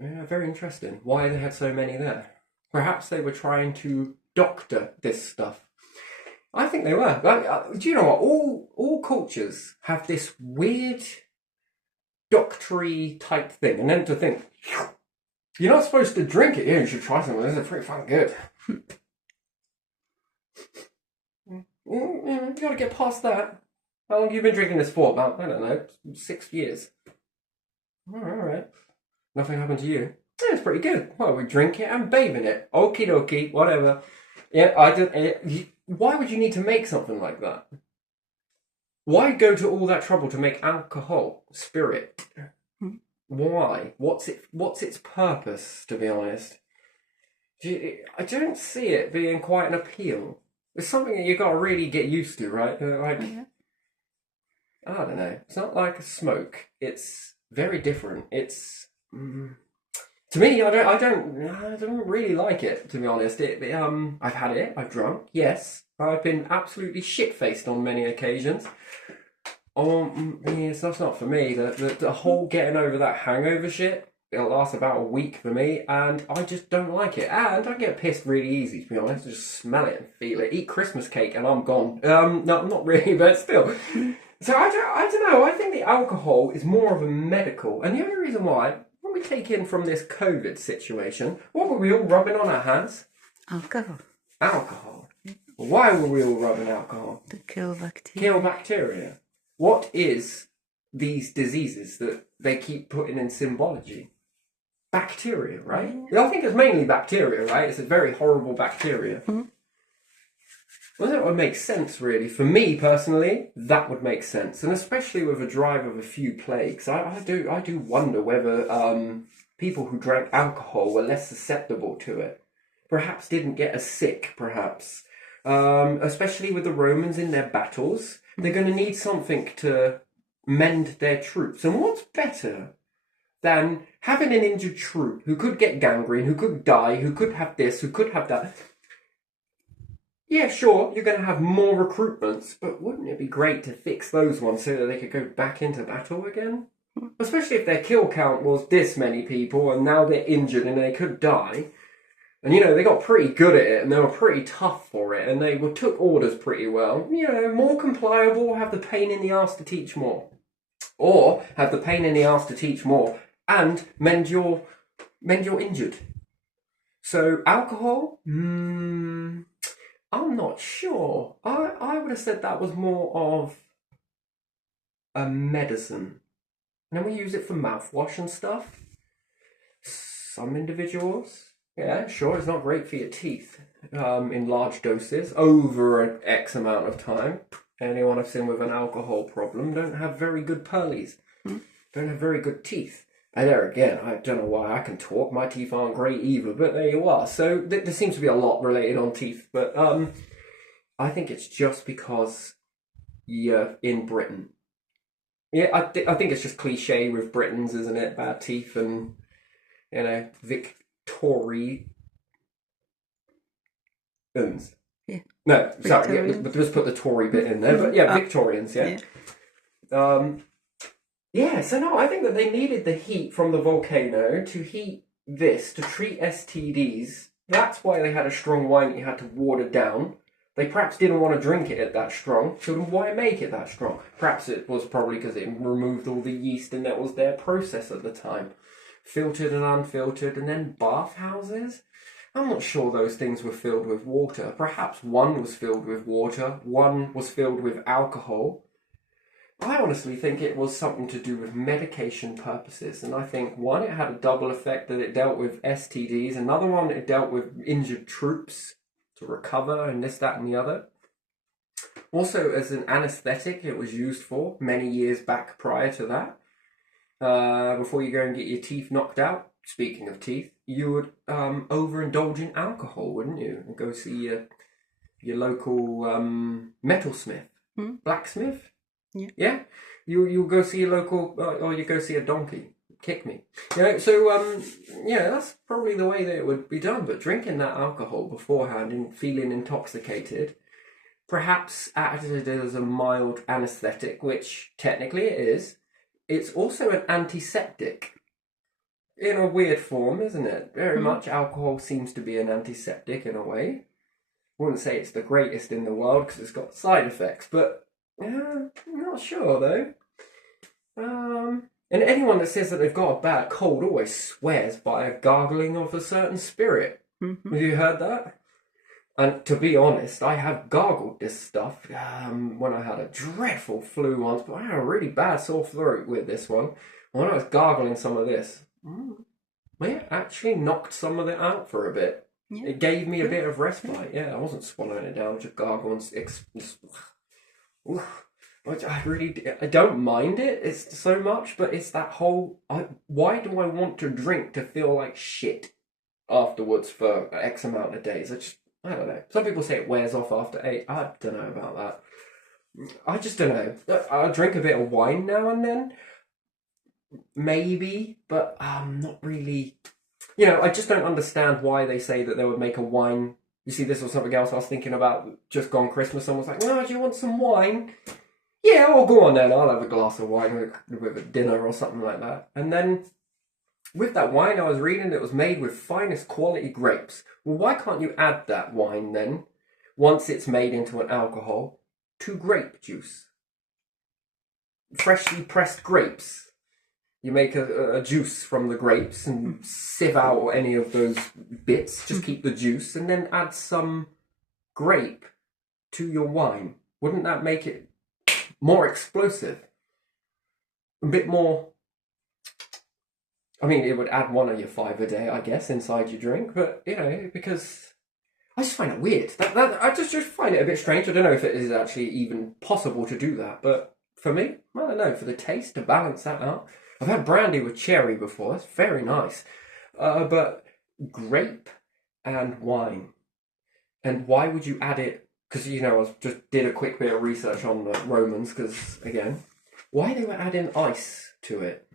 Yeah, very interesting. Why they had so many there. Perhaps they were trying to doctor this stuff. I think they were. Do you know what? All cultures have this weird doctory type thing. And then to think, you're not supposed to drink it. Yeah, you should try some of this. It's pretty fucking good. You gotta get past that. How long have you been drinking this for? About, I don't know, 6 years. Alright. Nothing happened to you? Yeah, it's pretty good. Well, we drink it and bathe in it. Okie dokie, whatever. Yeah, why would you need to make something like that? Why go to all that trouble to make alcohol, spirit? Why? What's its purpose, to be honest? I don't see it being quite an appeal. It's something that you got to really get used to, right? I don't know. It's not like a smoke. It's very different. It's to me, I don't really like it, to be honest. I've had it. I've drunk. Yes, I've been absolutely shit-faced on many occasions. Yes, that's not for me. The whole getting over that hangover shit. It'll last about a week for me, and I just don't like it. And I get pissed really easy, to be honest. I just smell it and feel it. Eat Christmas cake, and I'm gone. No, not really, but still. So I don't know. I think the alcohol is more of a medical, and the only reason why, when we take in from this COVID situation, what were we all rubbing on our hands? Alcohol. Alcohol. Why were we all rubbing alcohol? To kill bacteria. Kill bacteria. What is these diseases that they keep putting in symbology? Bacteria, right? I think it's mainly bacteria, right? It's a very horrible bacteria. Well, that would make sense, really. For me personally, that would make sense, and especially with a drive of a few plagues, I do wonder whether people who drank alcohol were less susceptible to it. Perhaps didn't get as sick. Perhaps, especially with the Romans in their battles, they're going to need something to mend their troops. And what's better than having an injured troop who could get gangrene, who could die, who could have this, who could have that? Yeah, sure, you're going to have more recruitments, but wouldn't it be great to fix those ones so that they could go back into battle again? Especially if their kill count was this many people and now they're injured and they could die. And, they got pretty good at it and they were pretty tough for it and they took orders pretty well. More compliable, have the pain in the arse to teach more. Or have the pain in the arse to teach more and mend your injured. So, alcohol? I'm not sure. I would have said that was more of a medicine. And then we use it for mouthwash and stuff. Some individuals, yeah, sure, it's not great for your teeth in large doses over an X amount of time. Anyone I've seen with an alcohol problem don't have very good pearlies, don't have very good teeth. And there again, I don't know why I can talk. My teeth aren't great either, but there you are. So there seems to be a lot related on teeth, but I think it's just because you're in Britain. Yeah, I think it's just cliche with Britons, isn't it? Bad teeth and, Victorians. Yeah. No, sorry, Victorians. but just put the Tory bit in there. But yeah, Victorians, yeah. Yeah, so no, I think that they needed the heat from the volcano to heat this, to treat STDs. That's why they had a strong wine that you had to water down. They perhaps didn't want to drink it that strong, so why make it that strong? Perhaps it was probably because it removed all the yeast and that was their process at the time. Filtered and unfiltered, and then bathhouses? I'm not sure those things were filled with water. Perhaps one was filled with water, one was filled with alcohol. I honestly think it was something to do with medication purposes, and I think one, it had a double effect that it dealt with STDs, another one, it dealt with injured troops to recover, and this, that, and the other. Also, as an anaesthetic, it was used for many years back prior to that. Before you go and get your teeth knocked out, speaking of teeth, you would overindulge in alcohol, wouldn't you? And go see your local metalsmith, blacksmith. Yeah, you go see a local, or you go see a donkey. Kick me. So that's probably the way that it would be done. But drinking that alcohol beforehand and feeling intoxicated, perhaps acted as a mild anaesthetic, which technically it is. It's also an antiseptic in a weird form, isn't it? Very much alcohol seems to be an antiseptic in a way. Wouldn't say it's the greatest in the world because it's got side effects, but I'm not sure though. And anyone that says that they've got a bad cold always swears by a gargling of a certain spirit. Have you heard that? And to be honest, I have gargled this stuff when I had a dreadful flu once, but I had a really bad sore throat with this one. When I was gargling some of this, it actually knocked some of it out for a bit. Yeah. It gave me a bit of respite. Yeah, I wasn't swallowing it down, just gargling. I don't mind it. It's so much, but it's that whole. Why do I want to drink to feel like shit afterwards for X amount of days? I don't know. Some people say it wears off after 8. I don't know about that. I just don't know. I'll drink a bit of wine now and then. Maybe, but not really. I just don't understand why they say that they would make a wine. You see, this was something else I was thinking about just gone Christmas. Someone's like, "Oh, do you want some wine?" Yeah, well, go on then. I'll have a glass of wine with a dinner or something like that. And then with that wine, I was reading it was made with finest quality grapes. Well, why can't you add that wine then, once it's made into an alcohol, to grape juice? Freshly pressed grapes. You make a juice from the grapes and sieve out any of those bits, just keep the juice, and then add some grape to your wine. Wouldn't that make it more explosive? A bit more... I mean, it would add 1 of your 5 a day, I guess, inside your drink, but, you know, because... I just find it weird. I just find it a bit strange. I don't know if it is actually even possible to do that, but for me, I don't know, for the taste, to balance that out. I've had brandy with cherry before. It's very nice. But grape and wine. And why would you add it? Because, you know, I just did a quick bit of research on the Romans, because, again, why they were adding ice to it?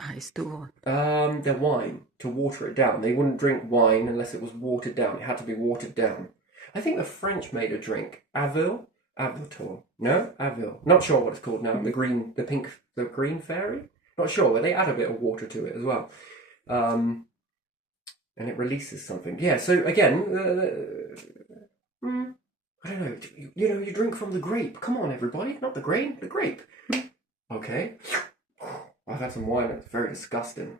Ice to what? Their wine, to water it down. They wouldn't drink wine unless it was watered down. It had to be watered down. I think the French made a drink. Avil? Avator. No? Avil. Not sure what it's called now. The green fairy? Not sure, but they add a bit of water to it as well. And it releases something. Yeah, so again, I don't know. You know, you drink from the grape. Come on, everybody. Not the grain, the grape. Okay. I've had some wine that's very disgusting.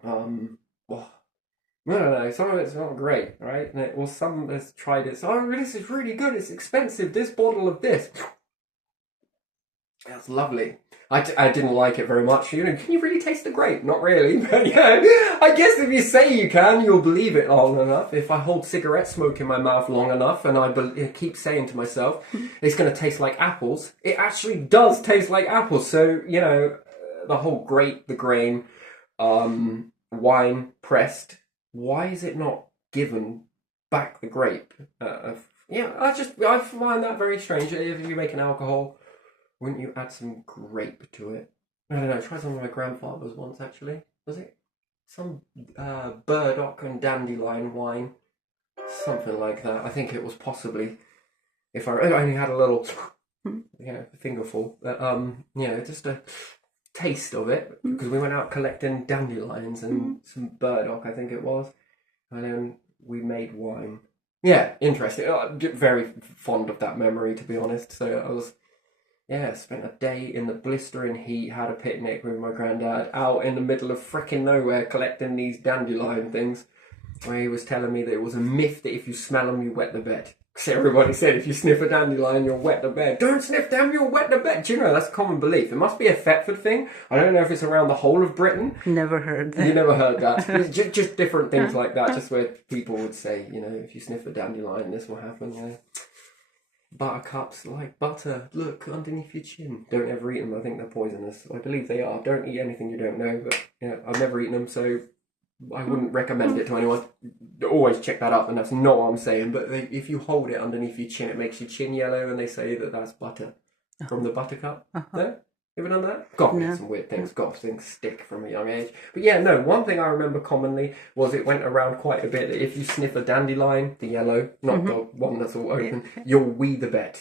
No, some of it's not great, right? Well, some has tried it. So, oh, this is really good. It's expensive. This bottle of this. That's lovely. I didn't like it very much. You know, can you really taste the grape? Not really, but yeah. I guess if you say you can, you'll believe it long enough. If I hold cigarette smoke in my mouth long enough, and I keep saying to myself, it's going to taste like apples, it actually does taste like apples. So, you know, the whole grape, the grain, wine pressed. Why is it not given back the grape? I find that very strange. If you make an alcohol, wouldn't you add some grape to it? I don't know. I tried some of my grandfather's once, actually. Was it some burdock and dandelion wine? Something like that. I think it was possibly. If I only had a little, fingerful. Just a taste of it, because we went out collecting dandelions and some burdock, I think it was, and then we made wine. Yeah, interesting. I'm very fond of that memory, to be honest. So I was, spent a day in the blistering heat, had a picnic with my granddad out in the middle of frickin' nowhere collecting these dandelion things, where he was telling me that it was a myth that if you smell them, you wet the bed. Because everybody said if you sniff a dandelion, you'll wet the bed. Don't sniff them, you'll wet the bed. Do you know, that's a common belief. It must be a Thetford thing. I don't know if it's around the whole of Britain. Never heard that. You never heard that. It's just different things like that, just where people would say, you know, if you sniff a dandelion, this will happen. You know. Buttercups like butter. Look, underneath your chin. Don't ever eat them. I think they're poisonous. I believe they are. Don't eat anything you don't know, but I've never eaten them, so I wouldn't recommend it to anyone. Always check that up, and that's not what I'm saying. But if you hold it underneath your chin, it makes your chin yellow, and they say that that's butter from the buttercup. No? You ever done that? God, we had some weird things. God, things stick from a young age. But yeah, no, one thing I remember commonly was it went around quite a bit that if you sniff a dandelion, the yellow, not the one that's all open, you'll wee the bed.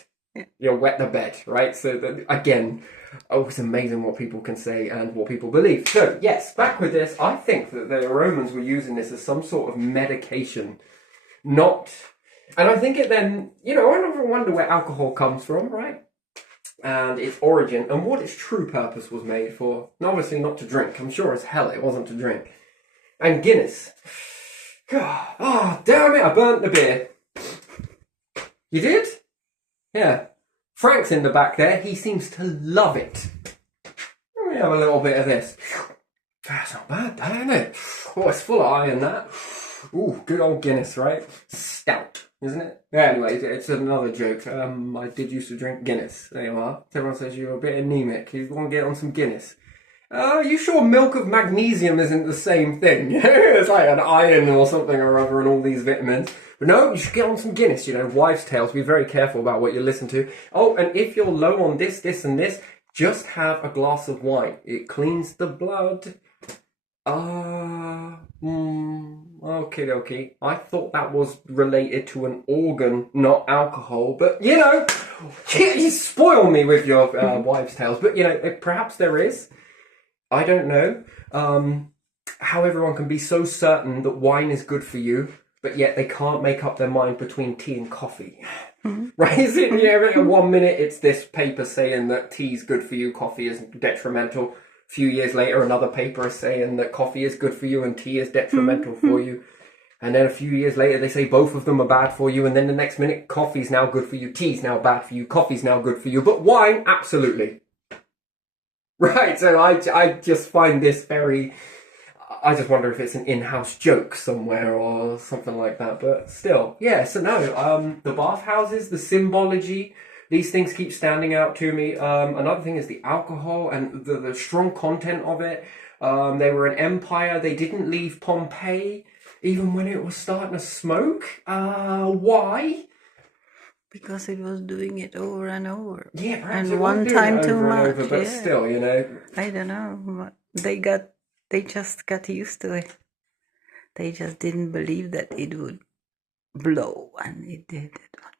You'll wet the bed, right? So, again, it's amazing what people can say and what people believe. So, yes, back with this, I think that the Romans were using this as some sort of medication. And I think it then, I never wonder where alcohol comes from, right? And its origin, and what its true purpose was made for. And obviously not to drink. I'm sure as hell it wasn't to drink. And Guinness. God, damn it, I burnt the beer. You did? Yeah. Frank's in the back there. He seems to love it. Let me have a little bit of this. That's not bad, that, isn't it? Oh, it's full of iron, that. Ooh, good old Guinness, right? Stout, isn't it? Anyway, it's another joke. I did used to drink Guinness. There you are. Everyone says you're a bit anemic. You want to get on some Guinness. Are you sure milk of magnesium isn't the same thing? It's like an iron or something or other and all these vitamins. But no, you should get on some Guinness, wives' tales. Be very careful about what you listen to. Oh, and if you're low on this, and this, just have a glass of wine. It cleans the blood. Okay. I thought that was related to an organ, not alcohol. But, you spoil me with your wives' tales. But, perhaps there is. I don't know. how everyone can be so certain that wine is good for you, but yet they can't make up their mind between tea and coffee. Right? Is it? Yeah, 1 minute it's this paper saying that tea is good for you, coffee is detrimental. A few years later, another paper is saying that coffee is good for you and tea is detrimental for you. And then a few years later, they say both of them are bad for you. And then the next minute, coffee's now good for you, tea's now bad for you, coffee's now good for you. But wine, absolutely. Right, so I just find this very... I just wonder if it's an in-house joke somewhere or something like that. But still, yeah, so no, the bathhouses, the symbology, these things keep standing out to me. Another thing is the alcohol and the strong content of it. They were an empire. They didn't leave Pompeii, even when it was starting to smoke. Why? Because it was doing it over and over. Yeah, perhaps and it one was doing time it too over and much. over, but yeah. still, you know. I don't know. They just got used to it. They just didn't believe that it would blow, and it did at one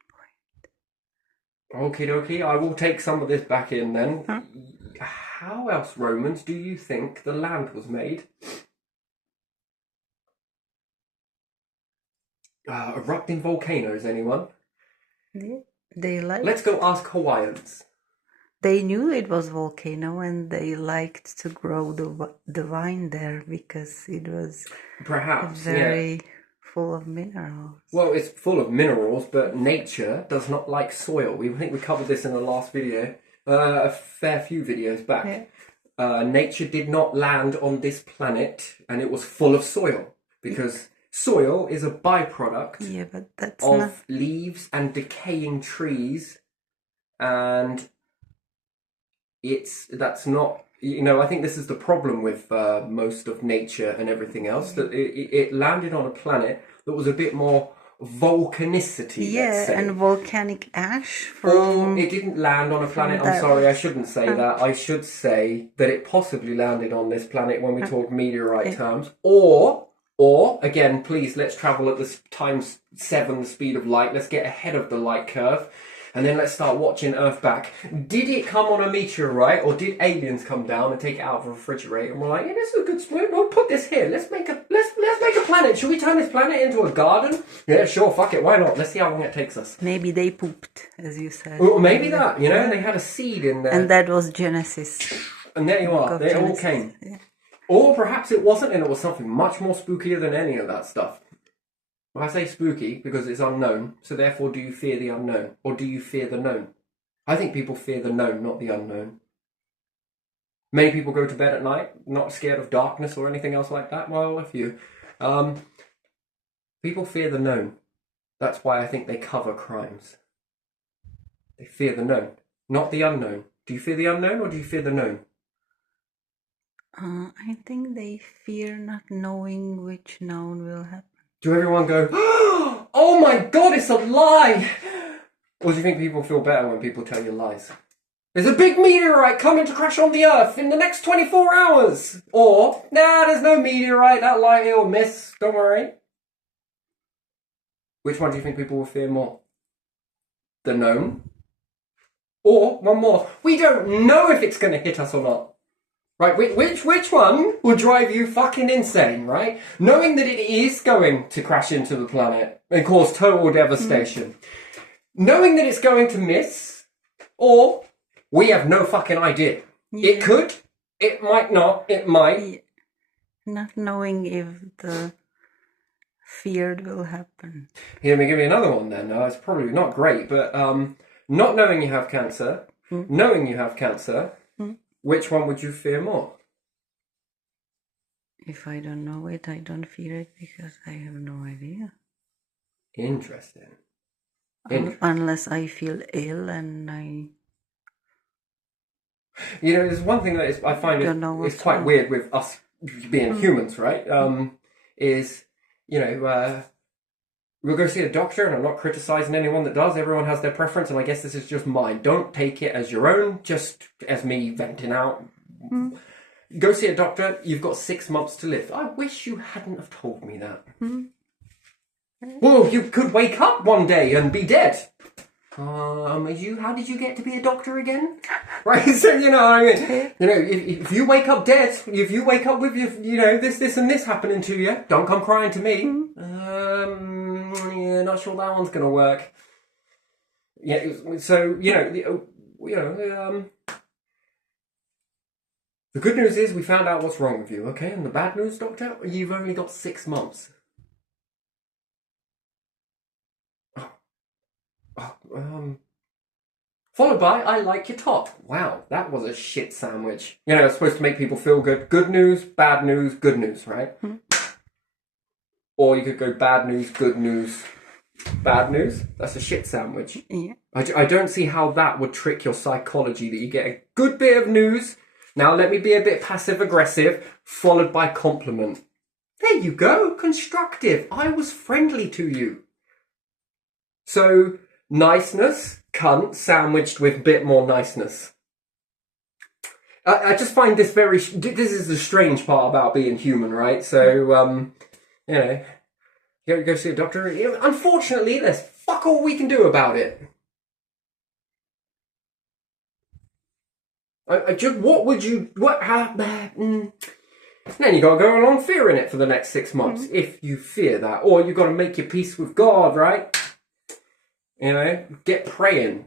point. Okie dokie, I will take some of this back in then. Huh? How else, Romans, do you think the land was made? Erupting volcanoes, anyone? They liked. Let's go ask Hawaiians. They knew it was volcano, and they liked to grow the vine there because it was Perhaps, very full of minerals. Well, it's full of minerals, but nature does not like soil. I think we covered this in the last video, a fair few videos back. Yeah. Nature did not land on this planet, and it was full of soil because soil is a byproduct but that's of leaves and decaying trees, and that's not, I think this is the problem with most of nature and everything else, that it landed on a planet that was a bit more volcanicity, let's say. And volcanic ash or it didn't land on a planet, I'm sorry, I shouldn't say that. I should say that it possibly landed on this planet when we talk meteorite terms. Or, again, please, let's travel at the times 7 the speed of light. Let's get ahead of the light curve. And then let's start watching Earth back. Did it come on a meteorite, or did aliens come down and take it out of a refrigerator? And we're like, yeah, this is a good split. We'll put this here. Let's make a planet. Should we turn this planet into a garden? Yeah, sure. Fuck it. Why not? Let's see how long it takes us. Maybe they pooped, as you said. Well, maybe that. And they had a seed in there. And that was Genesis. And there you are. They all came. Yeah. Or perhaps it wasn't, and it was something much more spookier than any of that stuff. Well, I say spooky because it's unknown, so therefore do you fear the unknown? Or do you fear the known? I think people fear the known, not the unknown. Many people go to bed at night, not scared of darkness or anything else like that. Well, a few. People fear the known. That's why I think they cover crimes. They fear the known, not the unknown. Do you fear the unknown, or do you fear the known? I think they fear not knowing which known will happen. Do everyone go, oh my God, it's a lie? Or do you think people feel better when people tell you lies? There's a big meteorite coming to crash on the Earth in the next 24 hours. Or, nah, there's no meteorite, that light will miss, don't worry. Which one do you think people will fear more? The known? Or, one more, we don't know if it's going to hit us or not. Right, which one will drive you fucking insane, right? Knowing that it is going to crash into the planet and cause total devastation. Knowing that it's going to miss, or we have no fucking idea. Yeah. It could, it might not, it might. Yeah. Not knowing if the feared will happen. Here, let me give you another one then. It's probably not great, but not knowing you have cancer, knowing you have cancer, which one would you fear more? If I don't know it, I don't fear it because I have no idea. Interesting. Unless I feel ill and I... there's one thing that I find is quite weird with us being humans, right? Is, we'll go see a doctor, and I'm not criticising anyone that does. Everyone has their preference, and I guess this is just mine. Don't take it as your own, just as me venting out. Go see a doctor, you've got 6 months to live. I wish you hadn't have told me that. Well, you could wake up one day and be dead. How did you get to be a doctor again? Right, so you know what I mean. You know, if you wake up dead, if you wake up with this and this happening to you, don't come crying to me. Yeah, not sure that one's gonna work. Yeah, so the good news is we found out what's wrong with you, okay? And the bad news, doctor, you've only got 6 months. Followed by, I like your top. Wow, that was a shit sandwich. You know, it's supposed to make people feel good. Good news, good news, right? Or you could go bad news, good news, bad news. That's a shit sandwich. Yeah. I don't see how that would trick your psychology, that you get a good bit of news. Now let me be a bit passive aggressive, followed by compliment. There you go, constructive. I was friendly to you. So, niceness, cunt, sandwiched with a bit more niceness. I just find this this is the strange part about being human, right? So, go see a doctor. Unfortunately, there's fuck all we can do about it. Then you got to go along fearing it for the next 6 months, if you fear that. Or you got to make your peace with God, right? You know, get praying.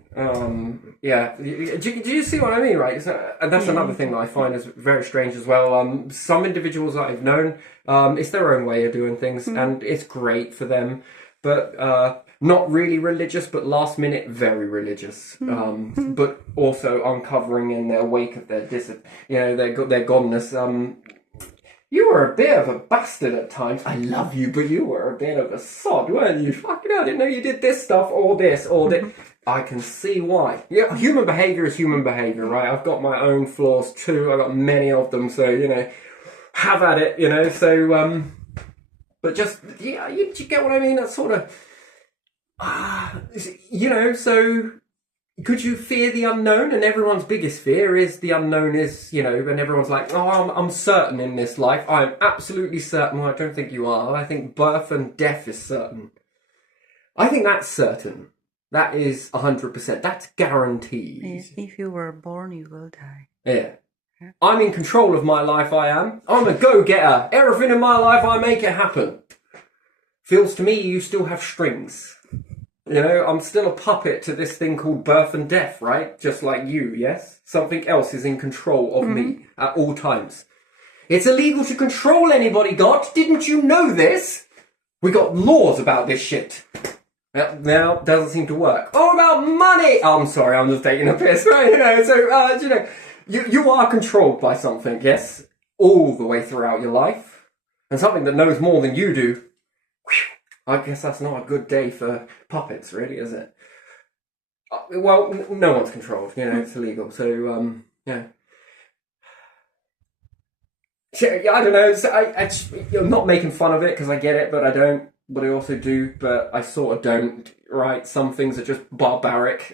Yeah. Do you see what I mean, right? So, and that's another thing that I find is very strange as well. Some individuals that I've known, it's their own way of doing things, and it's great for them. But not really religious, but last minute very religious. But also uncovering in their wake of their their godness. You were a bit of a bastard at times. I love you, but you were a bit of a sod, weren't you? Fucking hell, I didn't know you did this stuff, or this, or that. I can see why. Yeah, human behaviour is human behaviour, right? I've got my own flaws too. I've got many of them, so, have at it, so, but just, yeah, you get what I mean? That's sort of, so... Could you fear the unknown? And everyone's biggest fear is the unknown is, and everyone's like, oh, I'm certain in this life. I'm absolutely certain. Well, I don't think you are. I think birth and death is certain. I think that's certain. That is 100%. That's guaranteed. Yes, if you were born, you will die. Yeah. I'm in control of my life, I am. I'm a go-getter. Everything in my life, I make it happen. Feels to me you still have strings. I'm still a puppet to this thing called birth and death, right? Just like you, yes? Something else is in control of me at all times. It's illegal to control anybody, God. Didn't you know this? We got laws about this shit. Now, doesn't seem to work. Oh, about money! Oh, I'm sorry, I'm just taking a piss, right? So, you are controlled by something, yes? All the way throughout your life. And something that knows more than you do. I guess that's not a good day for puppets, really, is it? Well, no one's controlled, it's illegal, so, yeah. I don't know, I'm not making fun of it, because I get it, but I don't, but I also do, but I sort of don't, right? Some things are just barbaric,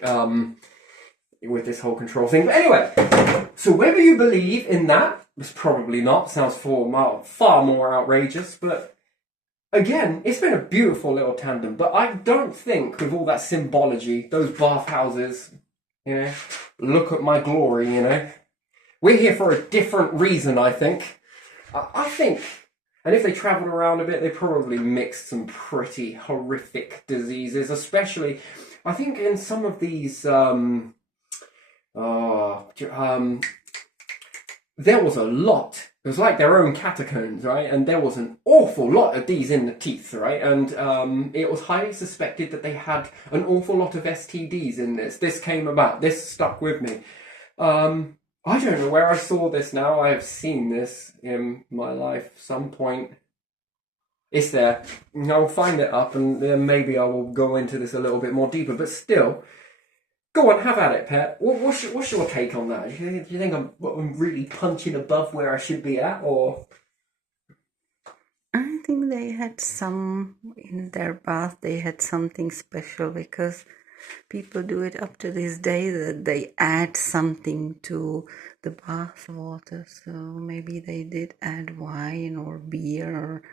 with this whole control thing. But anyway, so whether you believe in that, it's probably not, sounds far more outrageous, but... Again, it's been a beautiful little tandem, but I don't think with all that symbology, those bathhouses, look at my glory, We're here for a different reason, I think. I think, and if they travelled around a bit, they probably mixed some pretty horrific diseases, especially, I think in some of these, there was a lot. It was like their own catacombs, right? And there was an awful lot of these in the teeth, right? And it was highly suspected that they had an awful lot of STDs in this. This came about. This stuck with me. I don't know where I saw this now. I have seen this in my life some point. It's there. I'll find it up and then maybe I will go into this a little bit more deeper. But still... Go on, have at it, Pet. What's your take on that? Do you think I'm really punching above where I should be at, or...? I think they had in their bath, they had something special, because people do it up to this day, that they add something to the bath water. So maybe they did add wine or beer, or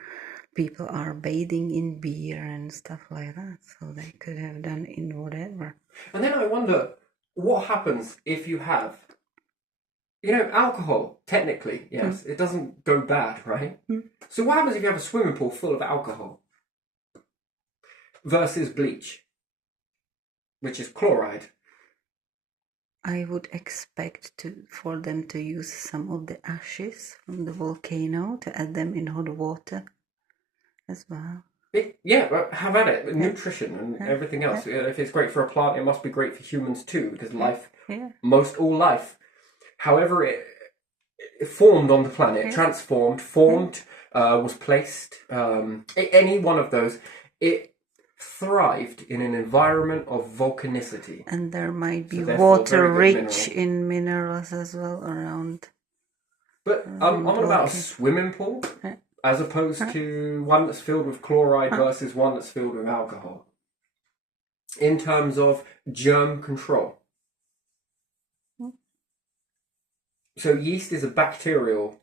people are bathing in beer and stuff like that, so they could have done in whatever. And then I wonder what happens if you have, alcohol. Technically, yes, it doesn't go bad, right? So what happens if you have a swimming pool full of alcohol versus bleach, which is chloride? I would expect for them to use some of the ashes from the volcano to add them in hot water as well. But have at it. Nutrition and everything else. If it's great for a plant, it must be great for humans too, because life, all life, however it formed on the planet, transformed, formed, was placed, any one of those, it thrived in an environment of volcanicity. And there might be water rich in minerals as well around. But I'm on about a swimming pool as opposed to one that's filled with chloride versus one that's filled with alcohol. In terms of germ control. So yeast is a bacterial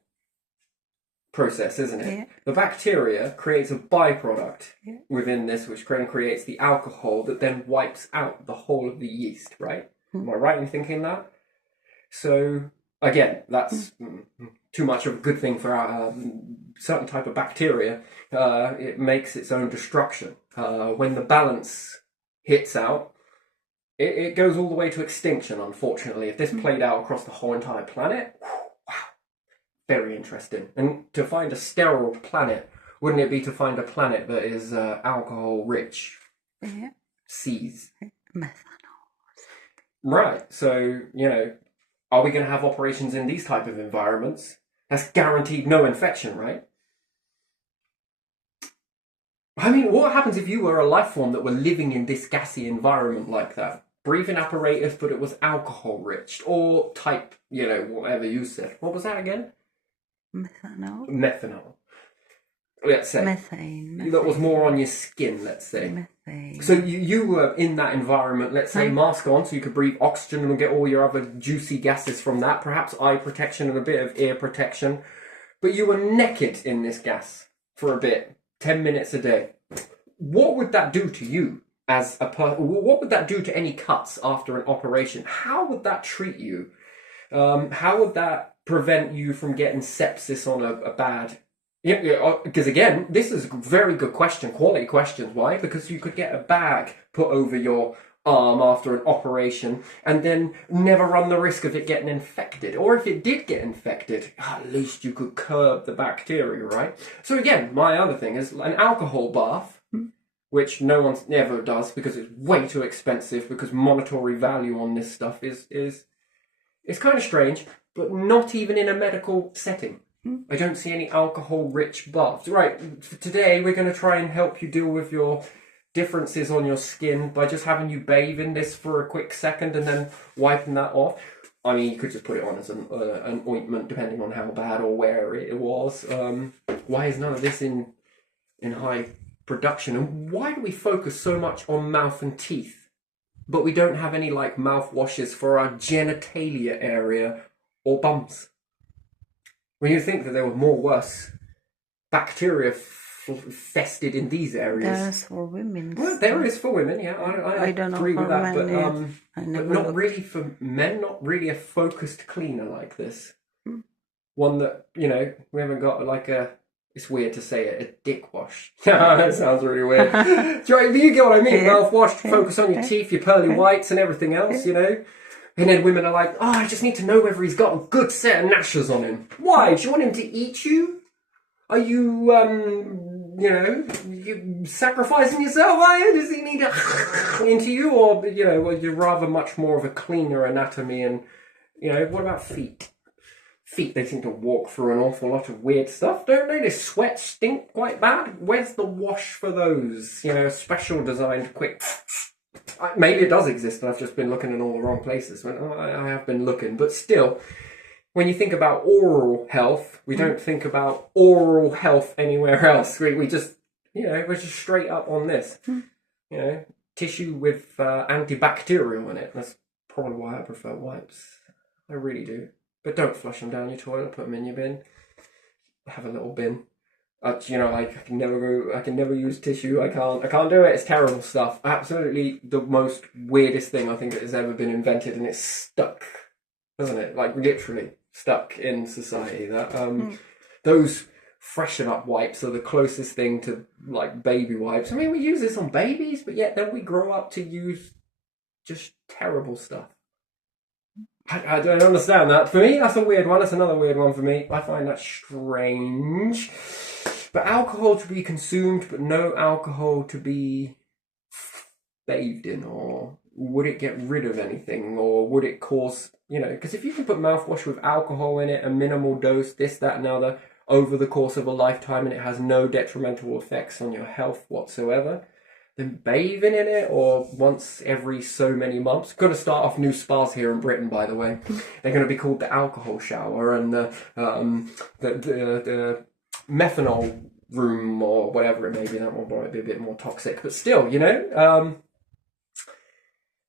process, isn't it? Yeah. The bacteria creates a byproduct within this, which creates the alcohol that then wipes out the whole of the yeast, right? Am I right in thinking that? So, again, that's too much of a good thing for a certain type of bacteria. It makes its own destruction. When the balance hits out, it goes all the way to extinction, unfortunately. If this played out across the whole entire planet, wow, very interesting. And to find a sterile planet, wouldn't it be to find a planet that is alcohol-rich? Yeah. Seas. Methanol. Right, so, are we going to have operations in these type of environments? That's guaranteed no infection, right? I mean, what happens if you were a life form that were living in this gassy environment like that? Breathing apparatus, but it was alcohol-rich, or type, whatever you said. What was that again? Methanol. Methanol. Let's say. Methane. That was more on your skin, let's say. Methane. So you were in that environment, let's say, mask on, so you could breathe oxygen and get all your other juicy gases from that, perhaps eye protection and a bit of ear protection. But you were naked in this gas for a bit, 10 minutes a day. What would that do to you as a person? What would that do to any cuts after an operation? How would that treat you? How would that prevent you from getting sepsis on a bad... because again, this is a very good question, quality questions. Why? Because you could get a bag put over your arm after an operation and then never run the risk of it getting infected. Or if it did get infected, at least you could curb the bacteria, right? So again, my other thing is an alcohol bath, which no one ever does because it's way too expensive, because monetary value on this stuff is kind of strange, but not even in a medical setting. I don't see any alcohol-rich baths. Right, today we're going to try and help you deal with your differences on your skin by just having you bathe in this for a quick second and then wiping that off. I mean, you could just put it on as an ointment, depending on how bad or where it was. Why is none of this in high production? And why do we focus so much on mouth and teeth, but we don't have any mouthwashes for our genitalia area or bums? When you think that there were more worse bacteria fested in these areas. There's for women. Well, there is for women, yeah. I don't agree with that, men, but not really for men. Not really a focused cleaner like this. One that we haven't got It's weird to say it, a dick wash. That sounds really weird. But you get what I mean. Mouthwash, focus on your teeth, your pearly whites, and everything else. And then women are like, oh, I just need to know whether he's got a good set of gnashers on him. Why? Do you want him to eat you? Are you, you sacrificing yourself? Does he need to into you? Or, you're rather much more of a cleaner anatomy and, what about feet? Feet, they seem to walk through an awful lot of weird stuff, don't they? They sweat, stink quite bad. Where's the wash for those? Special designed quick... Maybe it does exist and I've just been looking in all the wrong places. I have been looking, but still, when you think about oral health, we don't think about oral health anywhere else. We just, we're just straight up on this. Tissue with antibacterial in it. That's probably why I prefer wipes. I really do. But don't flush them down your toilet, put them in your bin. Have a little bin. I can never go. I can never use tissue. I can't do it. It's terrible stuff. Absolutely, the most weirdest thing I think that has ever been invented, and it's stuck, doesn't it? Like literally stuck in society. That Mm. those freshen up wipes are the closest thing to like baby wipes. I mean, we use this on babies, but yet then we grow up to use just terrible stuff. I don't understand that. For me, that's a weird one. That's another weird one for me. I find that strange. But alcohol to be consumed, but no alcohol to be bathed in, or would it get rid of anything, or would it cause, because if you can put mouthwash with alcohol in it, a minimal dose, this, that, and the other, over the course of a lifetime, and it has no detrimental effects on your health whatsoever, then bathing in it, or once every so many months. Going to start off new spas here in Britain, by the way. They're going to be called the alcohol shower, and the methanol room, or whatever it may be. That one might be a bit more toxic, but still,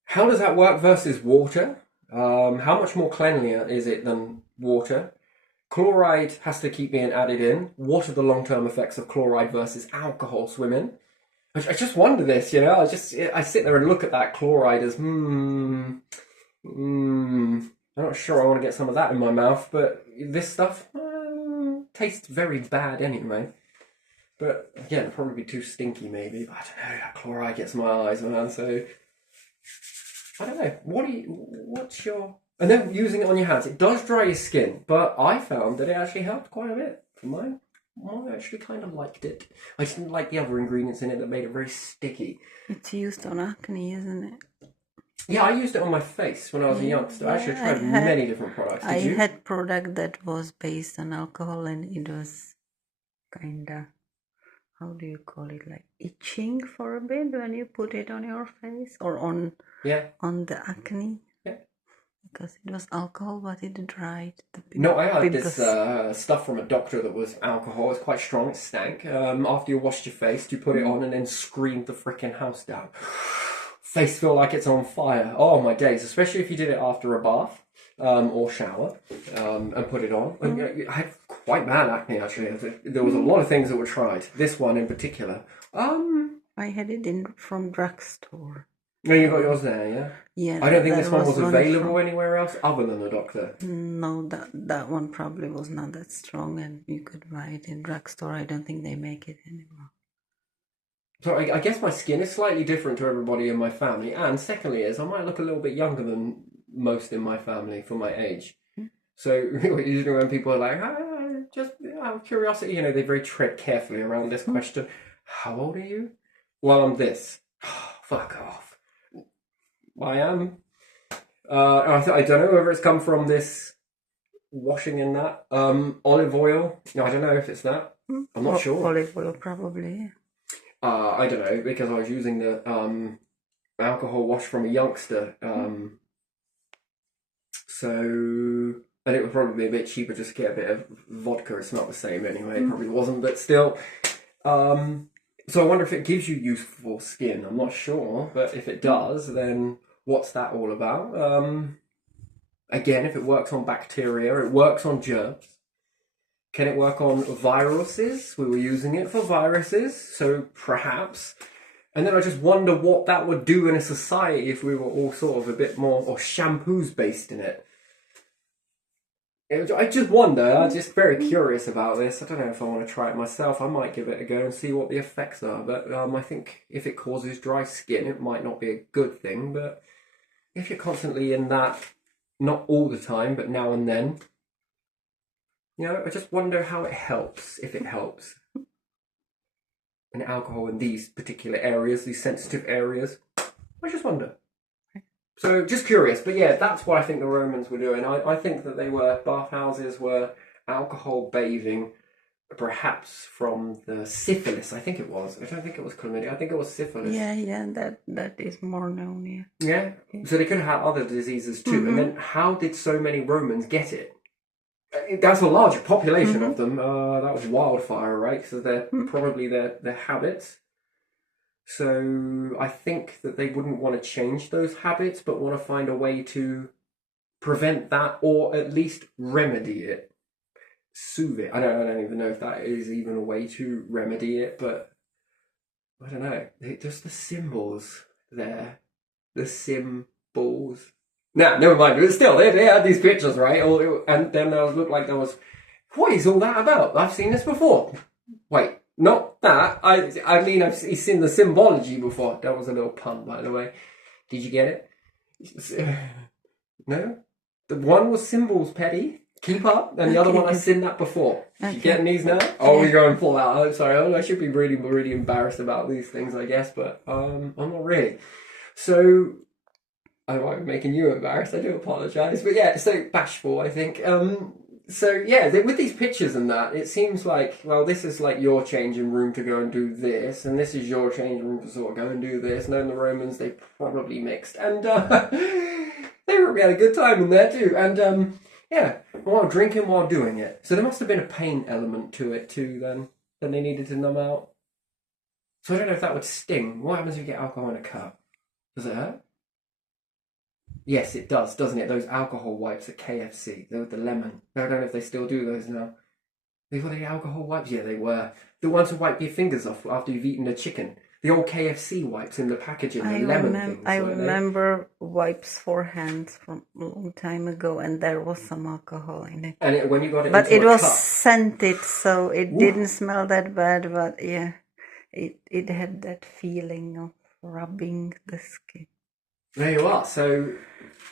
how does that work versus water? How much more cleanlier is it than water? Chloride has to keep being added in. What are the long-term effects of chloride versus alcohol swimming? I just wonder this, I sit there and look at that chloride as, I'm not sure I want to get some of that in my mouth, but this stuff tastes very bad anyway. But again, it'd probably be too stinky maybe. But I don't know, that chloride gets my eyes, man, so I don't know. What's your... And then using it on your hands, it does dry your skin, but I found that it actually helped quite a bit for mine. I actually kind of liked it. I just didn't like the other ingredients in it that made it very sticky. It's used on acne, isn't it? Yeah, I used it on my face when I was a youngster. I actually tried many different products. Did you? I had product that was based on alcohol, and it was kinda, how do you call it, like itching for a bit when you put it on your face or on the acne. Yeah. Because it was alcohol, but it dried the pimples. No, I had this stuff from a doctor that was alcohol. It's quite strong. It stank. After you washed your face, you put it on and then screamed the freaking house down. Face feel like it's on fire. Oh my days! Especially if you did it after a bath or shower and put it on. I had quite bad acne actually. There was a lot of things that were tried. This one in particular. I had it from drugstore. No, you got yours there, yeah? Yeah. I don't think this one was available anywhere else other than the doctor. No, that one probably was not that strong, and you could buy it in drugstore. I don't think they make it anymore. So I guess my skin is slightly different to everybody in my family, and secondly is I might look a little bit younger than most in my family for my age. So usually when people are like, just out of curiosity, they very tread carefully around this question. How old are you? Well, I'm this. Fuck off. I am. I don't know whether it's come from this washing in that olive oil. No, I don't know if it's that. I'm not sure. Olive oil, probably. I don't know, because I was using the alcohol wash from a youngster. And it would probably be a bit cheaper just to get a bit of vodka. It's not the same anyway. It probably wasn't, but still. So I wonder if it gives you youthful skin. I'm not sure, but if it does, then what's that all about? Again, if it works on bacteria, it works on germs. Can it work on viruses? We were using it for viruses, so perhaps. And then I just wonder what that would do in a society if we were all sort of a bit more, or shampoos based in it. I just wonder, I'm just very curious about this. I don't know if I want to try it myself. I might give it a go and see what the effects are. But I think if it causes dry skin, it might not be a good thing. But if you're constantly in that, not all the time, but now and then, I just wonder how it helps, if it helps. And alcohol in these particular areas, these sensitive areas, I just wonder. So, just curious, but yeah, that's what I think the Romans were doing. I think that bathhouses were alcohol bathing, perhaps from the syphilis, I think it was. I don't think it was chlamydia, I think it was syphilis. Yeah, that is more known, yeah. Yeah, so they could have had other diseases too, and then how did so many Romans get it? That's a larger population of them. That was wildfire, right? So they're probably their habits. So I think that they wouldn't want to change those habits, but want to find a way to prevent that or at least remedy it. soothe it. I don't even know if that is even a way to remedy it, but I don't know. Just the symbols there. The symbols. Nah, never mind. But still, they had these pictures, right? And then there looked like there was, what is all that about? I've seen this before. Wait, not that. I mean, I've seen the symbology before. That was a little pun, by the way. Did you get it? No? The one was symbols, Petty. Keep up. And the other one, I've seen that before. Okay. You getting these now? Oh, we're going full out. I'm sorry. I should be really, really embarrassed about these things, I guess, but I'm not really. So, I might be making you embarrassed. I do apologise. But yeah, so bashful, I think. So yeah, with these pictures and that, it seems like, well, this is like your changing room to go and do this, and this is your changing room to sort of go and do this. And then the Romans, they probably mixed, and they probably had a good time in there too. And yeah, while drinking, while doing it. So there must have been a pain element to it too. Then they needed to numb out. So I don't know if that would sting. What happens if you get alcohol in a cup? Does it hurt? Yes, it does, doesn't it? Those alcohol wipes at KFC, they with the lemon. I don't know if they still do those now. They were the alcohol wipes? Yeah, they were. The ones to wipe your fingers off after you've eaten a chicken. The old KFC wipes in the packaging, the lemon things. I remember wipes for hands from a long time ago, and there was some alcohol in it. And when you got it but into it a was cup, scented, so it didn't smell that bad, but yeah, it had that feeling of rubbing the skin. There you are. So,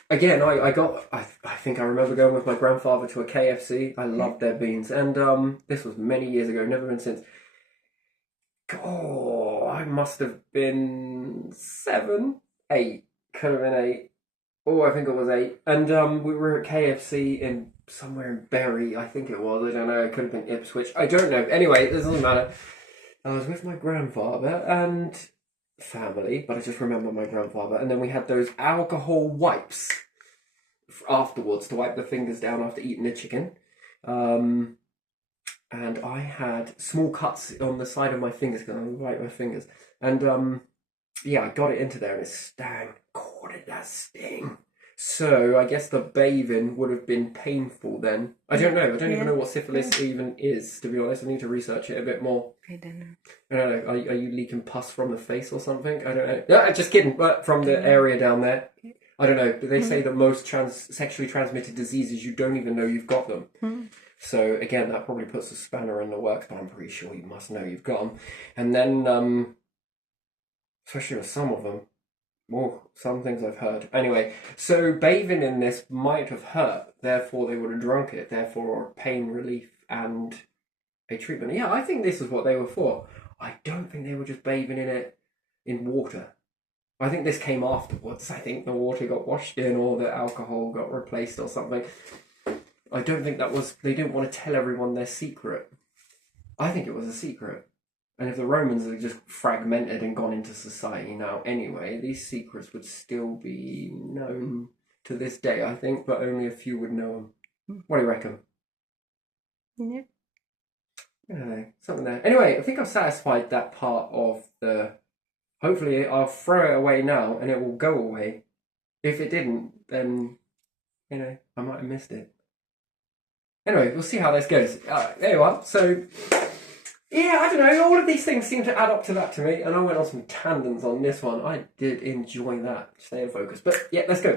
again, I think I remember going with my grandfather to a KFC. I loved their beans. And this was many years ago, never been since. Oh, I must have been 7, 8. Could have been 8. Oh, I think it was 8. And we were at KFC in somewhere in Bury, I think it was. I don't know. It could have been Ipswich. I don't know. Anyway, this doesn't matter. I was with my grandfather and family, but I just remember my grandfather, and then we had those alcohol wipes afterwards to wipe the fingers down after eating the chicken, and I had small cuts on the side of my fingers because I wipe my fingers, and yeah, I got it into there and it stung. God, did that sting? So I guess the bathing would have been painful then. I don't know. I don't even know what syphilis even is, to be honest. I need to research it a bit more. I don't know. I don't know. Are you leaking pus from the face or something? I don't know. No, just kidding. But from the area down there. I don't know. But they say that most sexually transmitted diseases, you don't even know you've got them. So again, that probably puts a spanner in the works, but I'm pretty sure you must know you've got them. And then, especially with some of them, well, some things I've heard. Anyway, so bathing in this might have hurt, therefore they would have drunk it, therefore pain relief and a treatment. Yeah, I think this is what they were for. I don't think they were just bathing in it in water. I think this came afterwards. I think the water got washed in or the alcohol got replaced or something. I don't think that was... They didn't want to tell everyone their secret. I think it was a secret. And if the Romans had just fragmented and gone into society now anyway, these secrets would still be known to this day, I think, but only a few would know them. What do you reckon? Yeah. Something there. Anyway, I think I've satisfied that part of the... Hopefully I'll throw it away now and it will go away. If it didn't, then, I might have missed it. Anyway, we'll see how this goes. There you are. So... Yeah, I don't know. All of these things seem to add up to that to me, and I went on some tangents on this one. I did enjoy that. Stay in focus. But yeah, let's go.